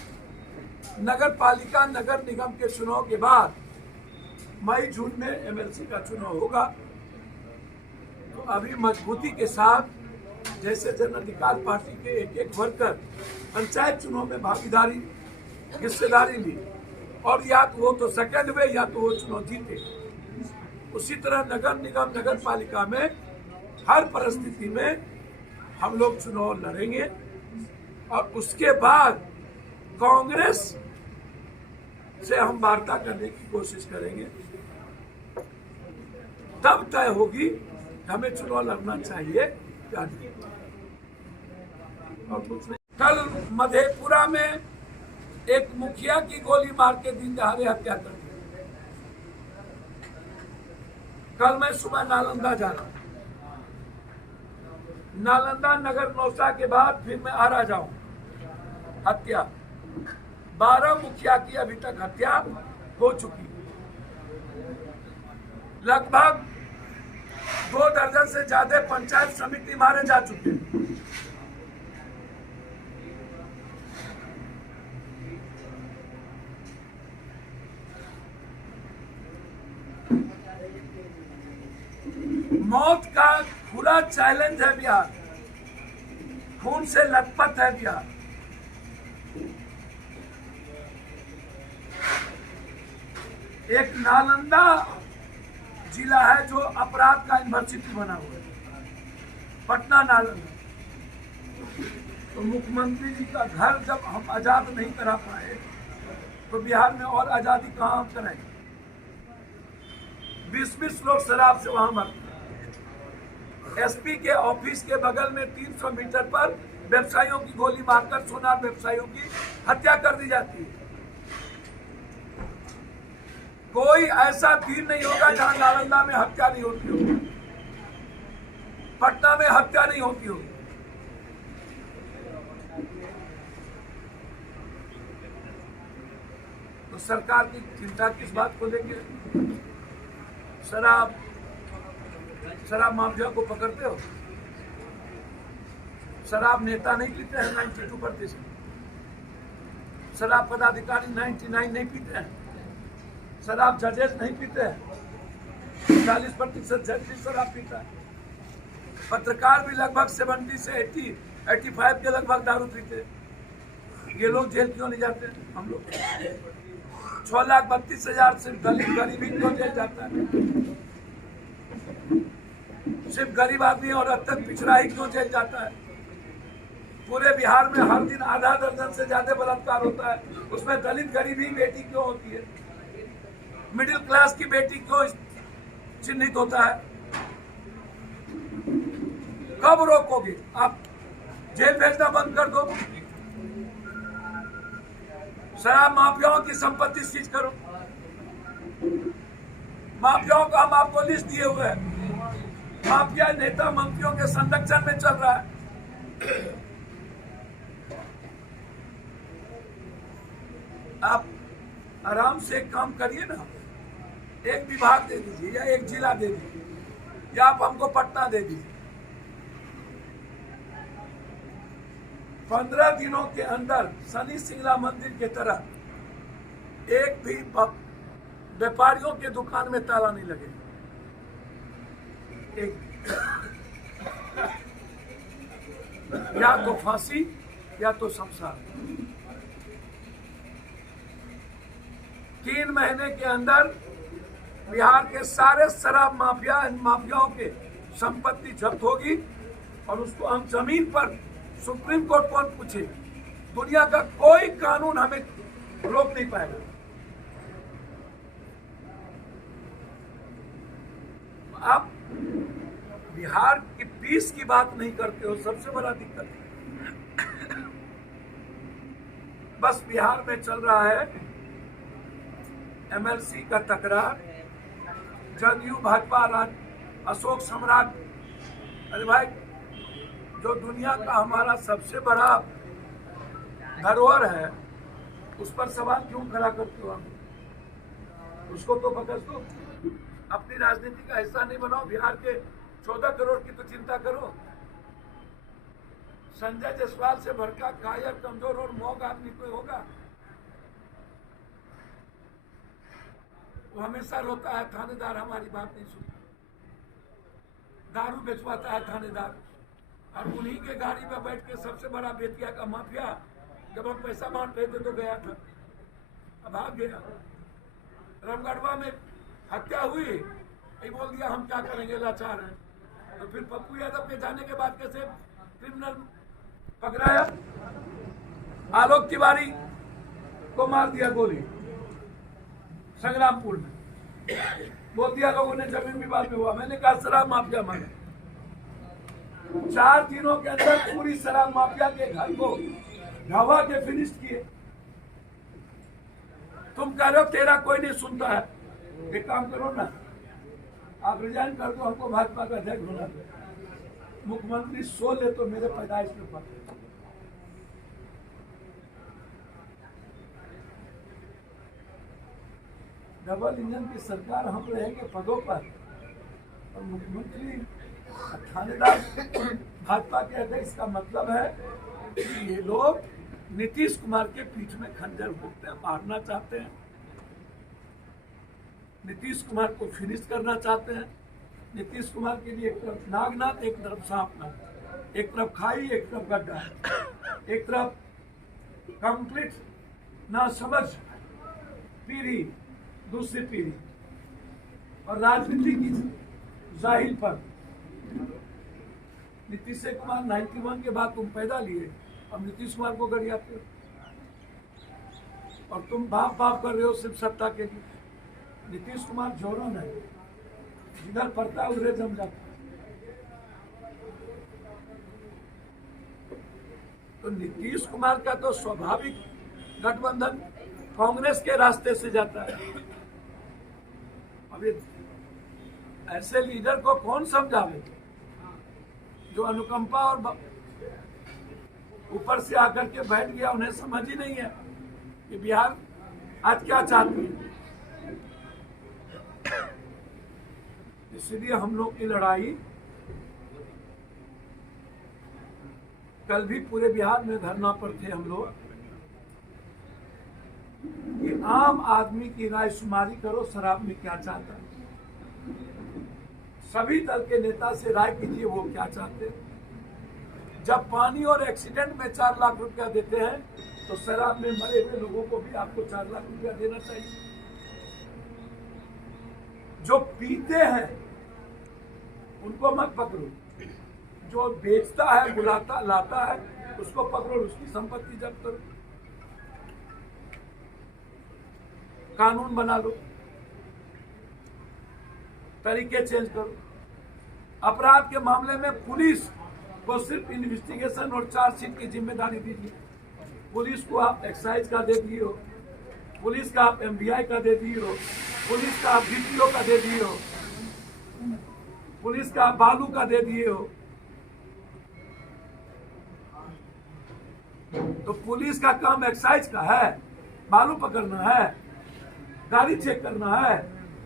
नगर पालिका, नगर निगम के चुनाव के बाद मई-जून में एमएलसी का चुनाव होगा। तो अभी मजबूती के साथ, जैसे जन अधिकार पार्टी के एक वर्कर पंचायत चुनाव में भागीदारी, हिस्सेदारी ली और या तो वो तो सेकंड में या तो वो चुनाव जीते, उसी तरह नगर निगम, नगर पालिका में हर परिस्थिति में हम लोग चुनाव लड़ेंगे। और उसके बाद कांग्रेस से हम वार्ता करने की कोशिश करेंगे। तब तय होगी हमें चुनाव लड़ना चाहिए या नहीं। और कुछ नहीं। कल मधेपुरा में एक मुखिया की गोली मार के दिन दहाड़े हत्या कर दी। कल मैं सुबह नालंदा जा रहा हूं। नालंदा नगर नौसा के बाद फिर मैं आरा जाऊं। हत्या 12 मुखिया की अभी तक हत्या हो चुकी है। लगभग 2 दर्जन से ज्यादा पंचायत समिति मारे जा चुके हैं। मौत का खुला चैलेंज है बिहार, खून से लथपथ है बिहार। एक नालंदा जिला है जो अपराध का यूनिवर्सिटी बना हुआ है, पटना नालंदा। तो मुख्यमंत्री जी का घर जब हम आजाद नहीं करा पाए तो बिहार में और आजादी कहां हम कराएंगे। 20-20 लोग शराब से वहां मरते। एसपी के ऑफिस के बगल में 300 मीटर पर व्यवसायियों की गोली मारकर सोनार व्यवसायियों की हत्या कर दी जाती है। कोई ऐसा दिन नहीं होगा जहां नालंदा में हत्या नहीं होती होगी, पटना में हत्या नहीं होती होगी। तो सरकार की चिंता किस बात को लेकर? शराब माफिया को पकड़ते हो। शराब नेता नहीं पीते हैं 92%, शराब पदाधिकारी 99 नहीं पीते हैं, शराब जजेस नहीं पीते हैं, 40% जज शराब पीता है। पत्रकार भी लगभग 70 से 85 के लगभग दारू पीते हैं। ये लोग जेल क्यों नहीं जाते? हम लोग 6,32,000 सिर्फ गरीबी क्यों जेल जाता है? सिर्फ गरीब आदमी और अत्यंत पिछड़ा ही क्यों जेल जाता है? पूरे बिहार में हर दिन आधा दर्जन से ज्यादा बलात्कार होता है, उसमें दलित गरीबी बेटी क्यों होती है? मिडिल क्लास की बेटी क्यों चिन्हित होता है? कब रोकोगे? आप जेल भेजना बंद कर दो, शराब माफियाओं की संपत्ति सीज करो। माफियाओं का हम आपको लिस्ट दिए हुए हैं, माफिया नेता मंत्रियों के संरक्षण में चल रहा है। आप आराम से काम करिए ना, एक विभाग दे दीजिए या एक जिला दे दीजिए या आप हमको पटना दे दीजिए। 15 दिनों के अंदर शनि सिंगला मंदिर के तरह एक भी व्यापारियों के दुकान में ताला नहीं लगेगा। या तो फांसी या तो शमशान। 3 महीने के अंदर बिहार के सारे शराब माफियाओं के संपत्ति जब्त होगी और उसको हम जमीन पर सुप्रीम कोर्ट कौन पूछे? दुनिया का कोई कानून हमें रोक नहीं पाएगा। आप बिहार की पीस की बात नहीं करते हो, सबसे बड़ा दिक्कत है। बस बिहार में चल रहा है एमएलसी का तकरार, जदयू भाजपा राज अशोक सम्राट। अरे भाई, जो दुनिया का हमारा सबसे बड़ा धरोहर है उस पर सवाल क्यों खड़ा करते हो? हम उसको तो पकड़ दो, अपनी राजनीति का हिस्सा नहीं बनाओ। बिहार के 14 करोड़ की तो चिंता करो। संजय जायसवाल से भड़का कायर, कमजोर और मौग आदमी कोई होगा? वो हमेशा रोता है थानेदार हमारी बात नहीं सुनता, दारू बेचवाता है थानेदार, और उन्हीं के गाड़ी में बैठ के सबसे बड़ा बेतिया का माफिया जब हम पैसा बांट रहे थे तो गया था, अब भाग गया। रामगढ़वा में हत्या हुई, ये बोल दिया हम क्या करेंगे, लाचार हैं। तो फिर पप्पू यादव के जाने के बाद कैसे क्रिमिनल पकड़ाया? आलोक तिवारी को मार दिया गोली संग्रामपुर में, बोल दिया लोगों ने जमीन विवाद में हुआ। मैंने कहा शराब माफिया मारे। 4 दिनों के अंदर पूरी शराब माफिया के घर को ढवा के फिनिश किए। तुम कह रहे हो तेरा कोई नहीं सुनता है, एक काम करो ना, आप रिजाइन कर दो, हमको भाजपा का अध्यक्ष होना दो। मुख्यमंत्री सो ले तो मेरे पैदाइश में पड़े। डबल इंजन की सरकार हम रहेंगे पदों पर और मुख्यमंत्री थानेदार भाजपा के अध्यक्ष का मतलब है कि ये लोग नीतीश कुमार के पीठ में खंजर भोंकते हैं, मारना चाहते हैं, नीतीश कुमार को फिनिश करना चाहते हैं। नीतीश कुमार के लिए एक तरफ नागनाथ, एक तरफ सांपनाथ, एक तरफ खाई, एक तरफ गड्ढा, एक तरफ कंप्लीट ना समझ पीढ़ी, दूसरी पीढ़ी और राजनीति की जाहिर पर। नीतीश कुमार 91 के बाद तुम पैदा लिए, अब नीतीश कुमार को गरियाते हो और तुम बाप बाप कर रहे हो सिर्फ सत्ता के लिए। नीतीश कुमार जोरन है, जिधर पड़ता है उधर जम जाता है। तो नीतीश कुमार का तो स्वाभाविक गठबंधन कांग्रेस के रास्ते से जाता है। अब ऐसे लीडर को कौन समझावे जो अनुकंपा और ऊपर से आकर के बैठ गया, उन्हें समझ ही नहीं है कि बिहार आज क्या चाहती है। इसलिए हम लोग की लड़ाई कल भी पूरे बिहार में धरना पर थे हम लोग कि आम आदमी की राय शुमारी करो, शराब में क्या चाहता है। सभी दल के नेता से राय कीजिए वो क्या चाहते हैं। जब पानी और एक्सीडेंट में 4 लाख रुपया देते हैं तो शराब में मरे हुए लोगों को भी आपको 4 लाख रुपया देना चाहिए। जो पीते हैं उनको मत पकड़ो, जो बेचता है, बुलाता लाता है, उसको पकड़ो, उसकी संपत्ति जब्त करो, कानून बना लो, तरीके चेंज करो। अपराध के मामले में पुलिस को सिर्फ इन्वेस्टिगेशन और चार्जशीट की जिम्मेदारी दीजिए। पुलिस को आप एक्साइज का दे दिए हो, पुलिस का आप एमबीआई का दे दिए हो, पुलिस का आप डीपीओ का दे दिए हो, पुलिस का आप बालू का दे दिए हो। तो पुलिस का काम एक्साइज का है, बालू पकड़ना है, गाड़ी चेक करना है,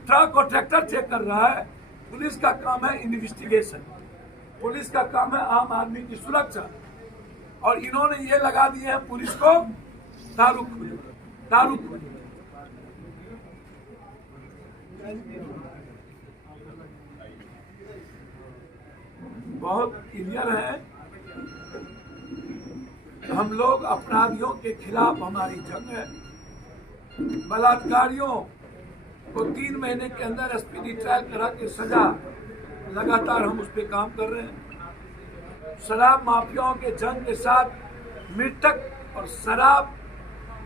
ट्रक और ट्रैक्टर चेक कर रहा है। पुलिस का काम है इन्वेस्टिगेशन, पुलिस का काम है आम आदमी की सुरक्षा। और इन्होंने ये लगा दिए हैं पुलिस को दारू खोली। बहुत क्लियर है, हम लोग अपराधियों के खिलाफ हमारी जंग है। बलात्कारियों को 3 महीने के अंदर स्पीडी ट्रायल करा के सजा, लगातार हम उस पर काम कर रहे हैं। शराब माफियाओं के जंग के साथ मृतक और शराब,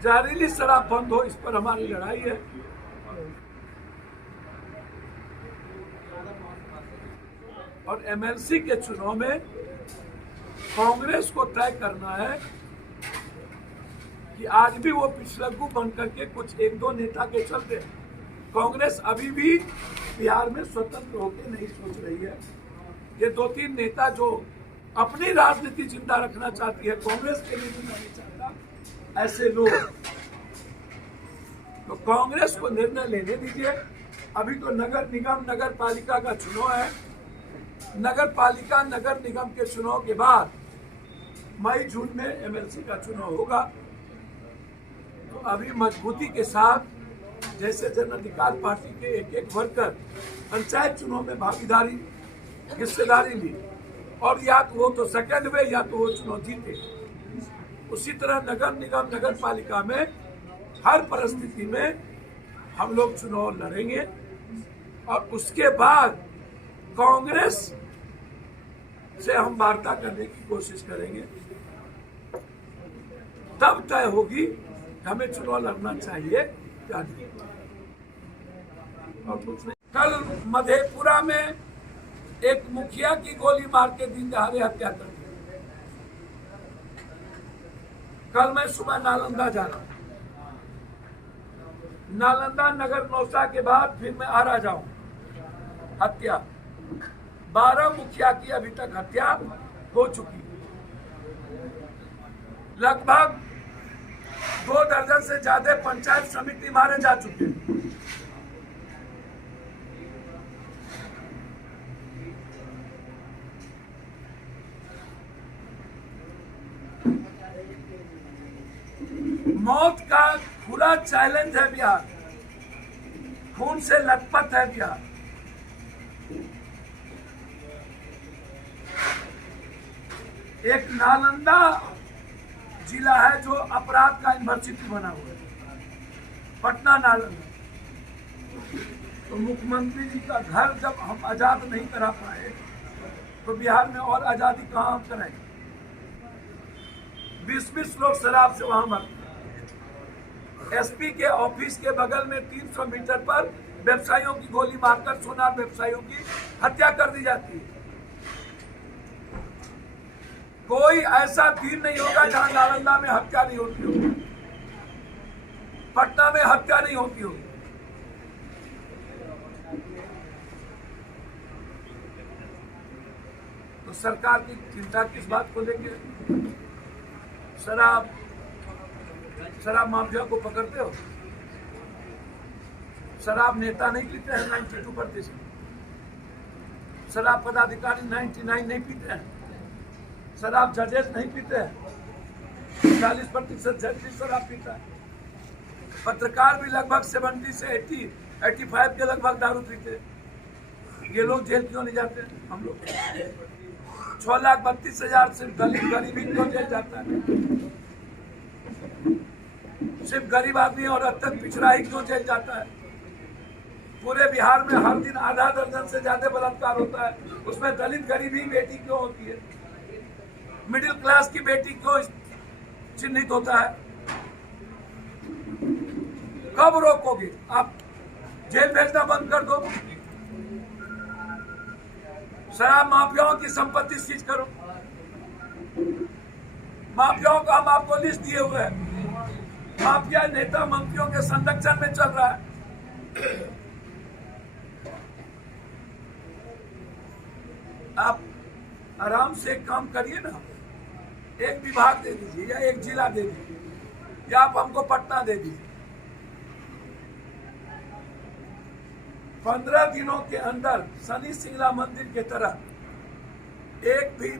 जहरीली शराब बंद हो, इस पर हमारी लड़ाई है। और एमएलसी के चुनाव में कांग्रेस को तय करना है कि आज भी वो पिछलग्गू बन करके कुछ 1-2 नेता के चलते कांग्रेस अभी भी बिहार में स्वतंत्र होकर नहीं सोच रही है। ये 2-3 नेता जो अपनी राजनीति जिंदा रखना चाहती है, कांग्रेस के लिए जिंदा नहीं चाहता, ऐसे लोग। तो कांग्रेस को निर्णय लेने दीजिए। अभी तो नगर निगम, नगर पालिका का चुनाव है। नगर पालिका, नगर निगम के चुनाव के बाद मई-जून में एमएलसी का चुनाव होगा। तो अभी मजबूती के साथ जैसे जन अधिकार पार्टी के एक वर्कर पंचायत चुनाव में भागीदारी, हिस्सेदारी ली और या तो वो तो सेकंड में या तो वो चुनाव जीते, उसी तरह नगर निगम, नगर पालिका में हर परिस्थिति में हम लोग चुनाव लड़ेंगे। और उसके बाद कांग्रेस से हम वार्ता करने की कोशिश करेंगे, तब तय होगी हमें चुनाव लड़ना चाहिए या नहीं। और कुछ नहीं। कल मधेपुरा में एक मुखिया की गोली मार के दिन दहाड़े हत्या कर दी। कल मैं सुबह नालंदा जा रहा हूं, नालंदा नगर नौसा के बाद फिर मैं आरा जाऊं। हत्या 12 मुखिया की अभी तक हत्या हो चुकी, लगभग 2 दर्जन से ज्यादा पंचायत समिति मारे जा चुके हैं। मौत का खुला चैलेंज है बिहार, खून से लथपथ है बिहार। एक नालंदा जिला है जो अपराध का यूनिवर्सिटी बना हुआ है, पटना नालंदा। तो मुख्यमंत्री जी का घर जब हम आजाद नहीं करा पाए तो बिहार में और आजादी कहां हम कराएंगे? 20-20 लोग शराब से वहां मरते। एसपी के ऑफिस के बगल में 300 मीटर पर व्यवसायियों की गोली मारकर सोनार व्यवसायियों की हत्या कर दी जाती है। कोई ऐसा दिन नहीं होगा जहां नालंदा में हत्या नहीं होती होगी, पटना में हत्या नहीं होती होगी। तो सरकार की चिंता किस बात को लेकर? शराब माफिया को पकड़ते हो? शराब नेता नहीं पीते हैं 92%, शराब पदाधिकारी 99 नहीं पीते हैं, शराब जजेस नहीं पीते हैं, 40% जज शराब पीता है, पत्रकार भी लगभग 70 से 85 के लगभग दारू पीते हैं। ये लोग जेल क्यों नहीं जाते? हम लोग 6,32,000 सिर्फ दलित गरीबी क्यों जेल जाता है? सिर्फ गरीब आदमी और अत्यंत पिछड़ा ही क्यों जेल जाता है? पूरे बिहार में हर दिन आधा दर्जन से ज्यादा बलात्कार होता है, उसमें दलित गरीबी बेटी क्यों होती है? मिडिल क्लास की बेटी क्यों चिन्हित होता है? कब रोकोगे? आप जेल भेजना बंद कर दो, शराब माफियाओं की संपत्ति सीज करो। माफियाओं का हम आपको लिस्ट दिए हुए हैं, माफिया नेता मंत्रियों के संरक्षण में चल रहा है। आप आराम से एक काम करिए ना, एक विभाग दे दीजिए या एक जिला दे दीजिए या आप हमको पटना दे दीजिए। 15 दिनों के अंदर शनि सिंगला मंदिर के तरह एक भी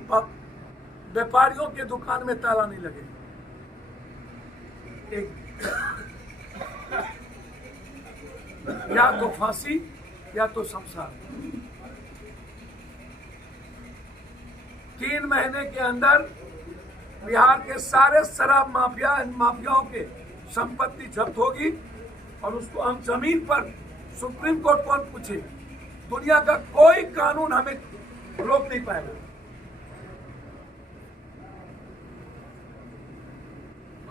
व्यापारियों के दुकान में ताला नहीं लगे। या तो फांसी या तो शमशान। 3 महीने के अंदर बिहार के सारे शराब माफियाओं के संपत्ति जब्त होगी और उसको हम जमीन पर सुप्रीम कोर्ट कौन पूछे? दुनिया का कोई कानून हमें रोक नहीं पाएगा।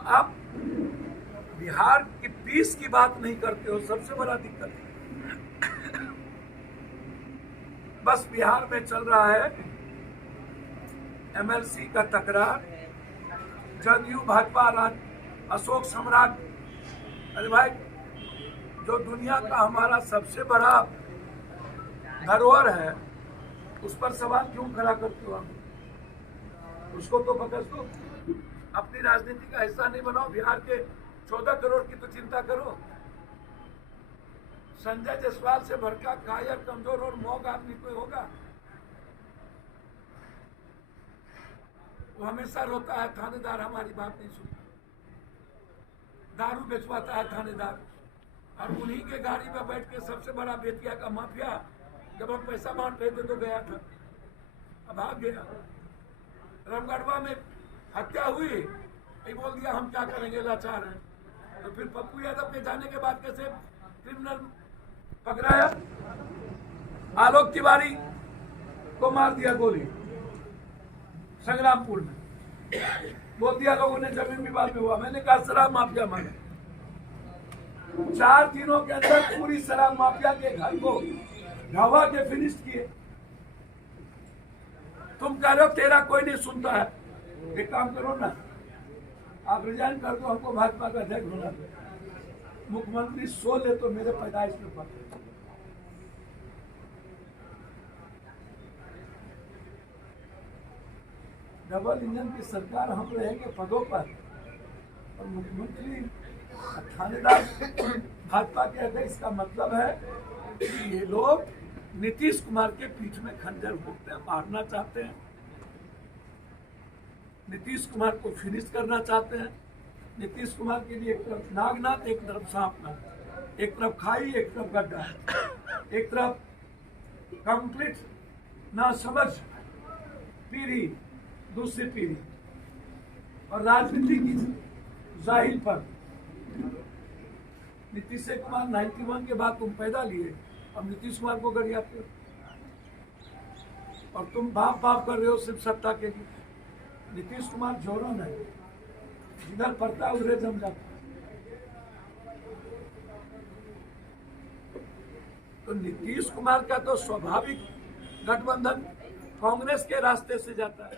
आप बिहार की पीस की बात नहीं करते हो, सबसे बड़ा दिक्कत है। बस बिहार में चल रहा है एमएलसी का तकरार, जदयू भाजपा राज अशोक सम्राट। अरे भाई, जो दुनिया का हमारा सबसे बड़ा धरोहर है उस पर सवाल क्यों खड़ा करते हो? आप उसको तो बकस दो, अपनी राजनीति का हिस्सा नहीं बनाओ। बिहार के 14 करोड़ की तो चिंता करो। संजय जायसवाल से भड़का कायर, कमजोर और मौग आदमी कोई होगा? वो हमेशा रोता है थानेदार हमारी बात नहीं सुनता, दारू बेचवाता है थानेदार, और उन्हीं के गाड़ी में बैठ के सबसे बड़ा बेतिया का माफिया जब हम पैसा बांट रहे थे तो गया था, अब भाग गया। रामगढ़वा में हत्या हुई, ये बोल दिया हम क्या करेंगे, लाचार हैं। तो फिर पप्पू यादव के जाने के बाद कैसे क्रिमिनल पकड़ाया? आलोक तिवारी को मार दिया गोली संग्रामपुर में, बोल दिया लोगों ने जमीन विवाद में हुआ। मैंने कहा शराब माफिया मांगे। 4 दिनों के अंदर पूरी शराब माफिया के घर को ढवा के फिनिश किए। तुम कह रहे हो तेरा कोई नहीं सुनता है, एक काम करो ना, आप रिजाइन कर दो, हमको भाजपा का अध्यक्ष होना दो। मुख्यमंत्री सो ले तो मेरे पैदाइश में पड़े। डबल इंजन की सरकार, हम रहेंगे पदों पर और मुख्यमंत्री थानेदार भाजपा के अध्यक्ष का मतलब है कि ये लोग नीतीश कुमार के पीठ में खंजर भोगते हैं, मारना चाहते हैं। नीतीश कुमार को फिनिश करना चाहते हैं। नीतीश कुमार के लिए एक तरफ नागनाथ, एक तरफ सांपनाथ, एक तरफ खाई, एक तरफ गड्ढा, एक तरफ कंप्लीट ना समझ पीढ़ी, दूसरी पीढ़ी और राजनीति की जाहिर पर। नीतीश कुमार 91 के बाद तुम पैदा लिए, अब नीतीश कुमार को गरियाते हो और तुम बाप बाप कर रहे हो सिर्फ सत्ता के लिए। नीतीश कुमार जोरन है, जिधर पड़ता है उधर जम जाता है। तो नीतीश कुमार का तो स्वाभाविक गठबंधन कांग्रेस के रास्ते से जाता है।